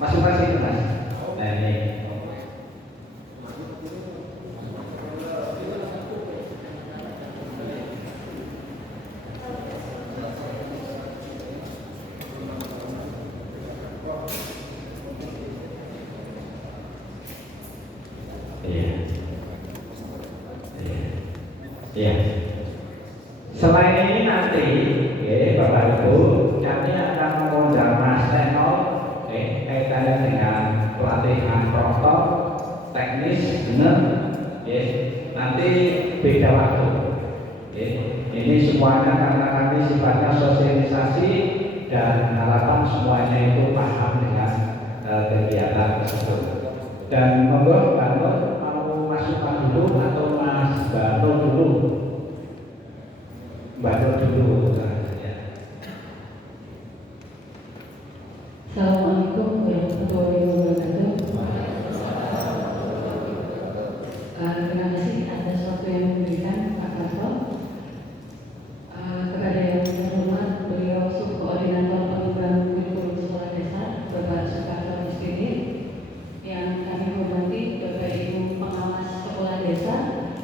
Masukan sih Mas. Nah ini. Ya. Selain ini nanti, Bapak Ibu, kami akan mengundang Mas Tenol, kaitannya dengan pelatihan protokol teknis, benar, nanti beda waktu. Ini semuanya karena kami sifatnya sosialisasi dan harapan semuanya itu paham dengan kegiatan tersebut. Dan monggo Mbak Nur mau masukkan dulu atau Mas Mbak Nur dulu? Mbak Nur dulu. Assalamualaikum warahmatullahi wabarakatuh. Terima kasih atas waktu yang diberikan Pak Karto. Kepada yang terhormat beliau Subkoordinator Pengembangan Kurikulum Sekolah Dasar Bapak Soekarno SPD, yang kami hormati Bapak Ibu pengawas sekolah desa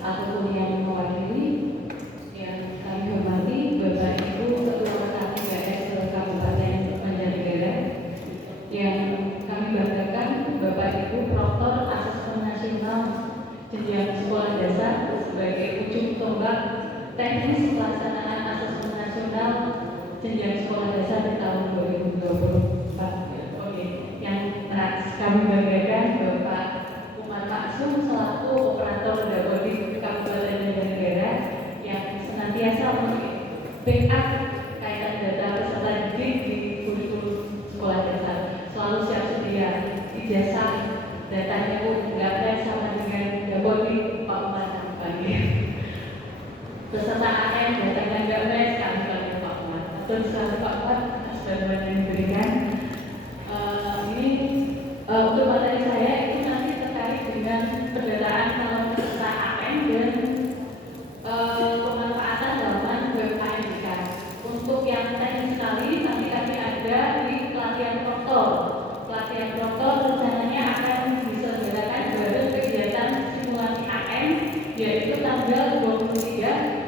ataupun yang mewakili, yang kami hormati Bapak Ibu Ketua KPS Kabupaten Banjarnegara, yang kami banggakan Bapak Ibu Proktor Asesmen Nasional Jenjang Sekolah Dasar sebagai ujung tombak teknis pelaksanaan asesmen nasional jenjang sekolah dasar di tahun 2024. Yang kami banggakan Bapak Umar Maksum selaku operator Dagodik Kabupaten Banjarnegara yang senantiasa backup kaitan data peserta didik di kurikulum sekolah dasar, selalu siap sedia ijazah datanya pun nggak sama dengan Dagodik Pak Umar panggil peserta AM datangnya nggak mes kami panggil Pak Umar. Terus Pak Umar atas bantuan yang diberikan. Ini untuk materi saya itu nanti terkait dengan pendataan calon peserta AM dan pemanfaatan halaman UMKM. Untuk yang teknis sekali nanti kami ada di pelatihan proktor. Pelatihan proktor rencananya akan diselenggarakan bareng kegiatan simulasi AM, yaitu tanggal 23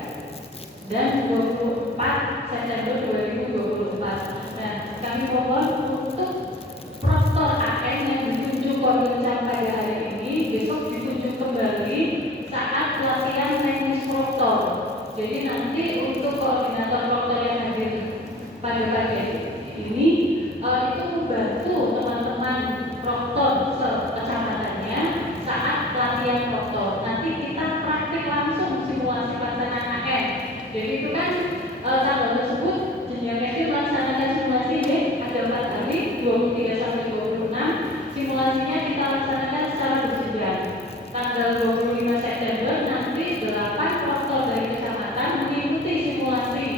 dan 24 September 2024. Nah, kami mohon untuk proktor AM yang ditunjuk koordinator pada hari ini besok ditunjuk kembali saat pelatihan teknis proktor. Jadi nanti untuk koordinator proktor yang hadir pada pagi ini itu membantu teman-teman proktor sekecamatannya saat pelatihan proktor. Nanti kita praktik langsung simulasi pelaksanaan AM. Jadi itu kan tanggal tersebut jenjang SD melaksanakan simulasi ada 4 hari 23 sampai 26. Simulasinya kita laksanakan secara berjenjang. Tanggal 25 September nanti 8 proktor dari kecamatan mengikuti simulasi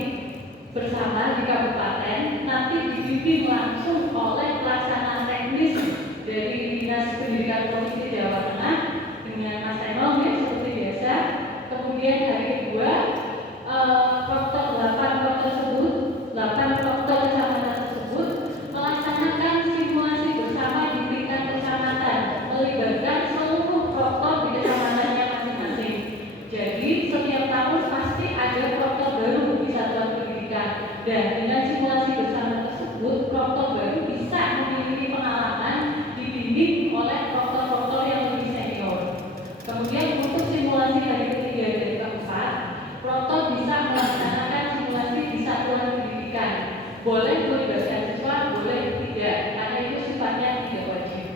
Boleh melibatkan siswa, boleh tidak, karena itu sifatnya tidak wajib.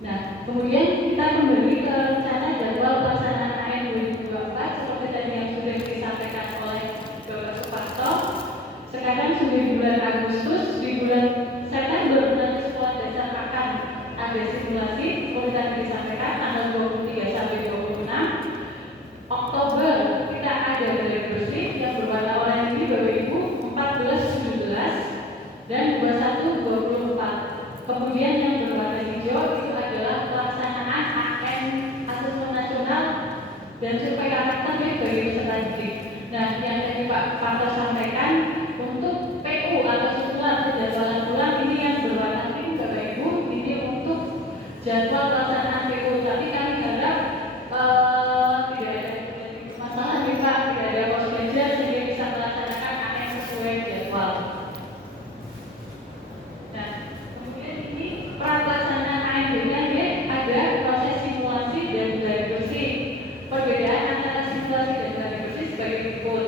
Nah, kemudian kita kembali ke rencana jadwal pelaksanaan AN 2024 seperti tadi yang sudah disampaikan oleh Bapak Suparto. Sekarang sudah bulan Agustus, di bulan September nanti sekolah dasar akan ada simulasi seperti tadi disampaikan tanggal 23 sampai 26. Oktober kita ada dari bersih yang berwarna oranye ini Bapak Ibu 14, 17 dan 21, 24. Kemudian yang berwarna hijau itu adalah pelaksanaan AN asesmen nasional dan survei karakter bagi peserta didik. Nah, yang tadi Pak Parto sampaikan untuk PU atau susulan penjadwalan ulang ini yang berwarna pink Bapak Ibu, ini untuk jadwal pelaksanaan PU. Tapi kami harap tidak ada masalah nih Pak, tidak ada kos meja sehingga bisa melaksanakan AN sesuai jadwal. Nah, kemudian ini pelaksanaan AN-nya ada proses simulasi dan gladi bersih. Perbedaan antara simulasi dan gladi bersih sebagai berikut.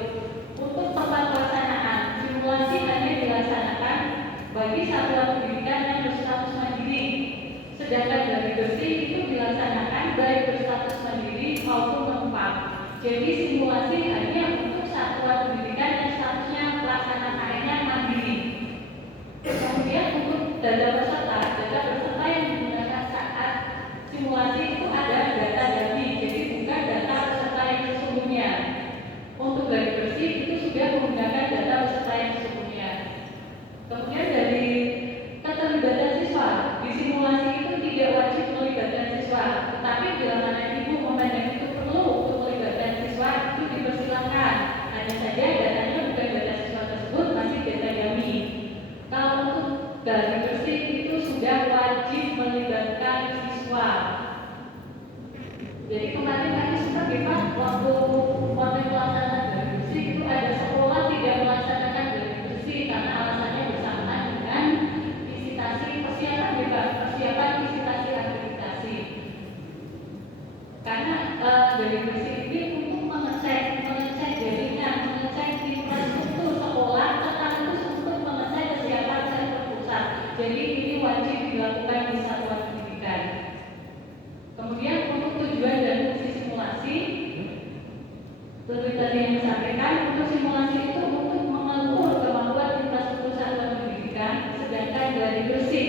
Untuk tempat pelaksanaan, simulasi hanya dilaksanakan bagi satuan pendidikan yang berstatus mandiri. Sedangkan gladi bersih itu dilaksanakan baik berstatus mandiri maupun tempat. Jadi simulasi hanya untuk satuan pendidikan yang statusnya pelaksanaan AN-nya mandiri. Kemudian untuk data peserta yang digunakan saat simulasi itu ada data dati, jadi bukan data peserta yang sesungguhnya. Untuk gladi bersih itu sudah menggunakan data peserta yang sesungguhnya. Kemudian dari keterlibatan siswa, di simulasi itu tidak wajib melibatkan siswa, tetapi bila mana ibu memandang itu perlu untuk melibatkan siswa itu dipersilakan. Hanya saja datanya bukan data siswa tersebut, masih data dummy. Kalau untuk gladi bersih itu sudah wajib melibatkan siswa. Jadi kemarin kami sempat Pak waktu pelaksanaan gladi bersih itu ada sekolah tidak melaksanakan gladi bersih karena alasannya bersamaan dengan visitasi persiapan persiapan visitasi akreditasi. Karena gladi bersih ini untuk mengecek jaringan, mengecek infrastruktur sekolah, sekaligus untuk mengecek kesiapan server pusat. Jadi ini wajib dilakukan di satuan pendidikan. Kemudian untuk tujuan dan fungsi simulasi, seperti tadi yang disampaikan, untuk simulasi itu untuk mengukur kemampuan infrastruktur satuan pendidikan, sedangkan gladi bersih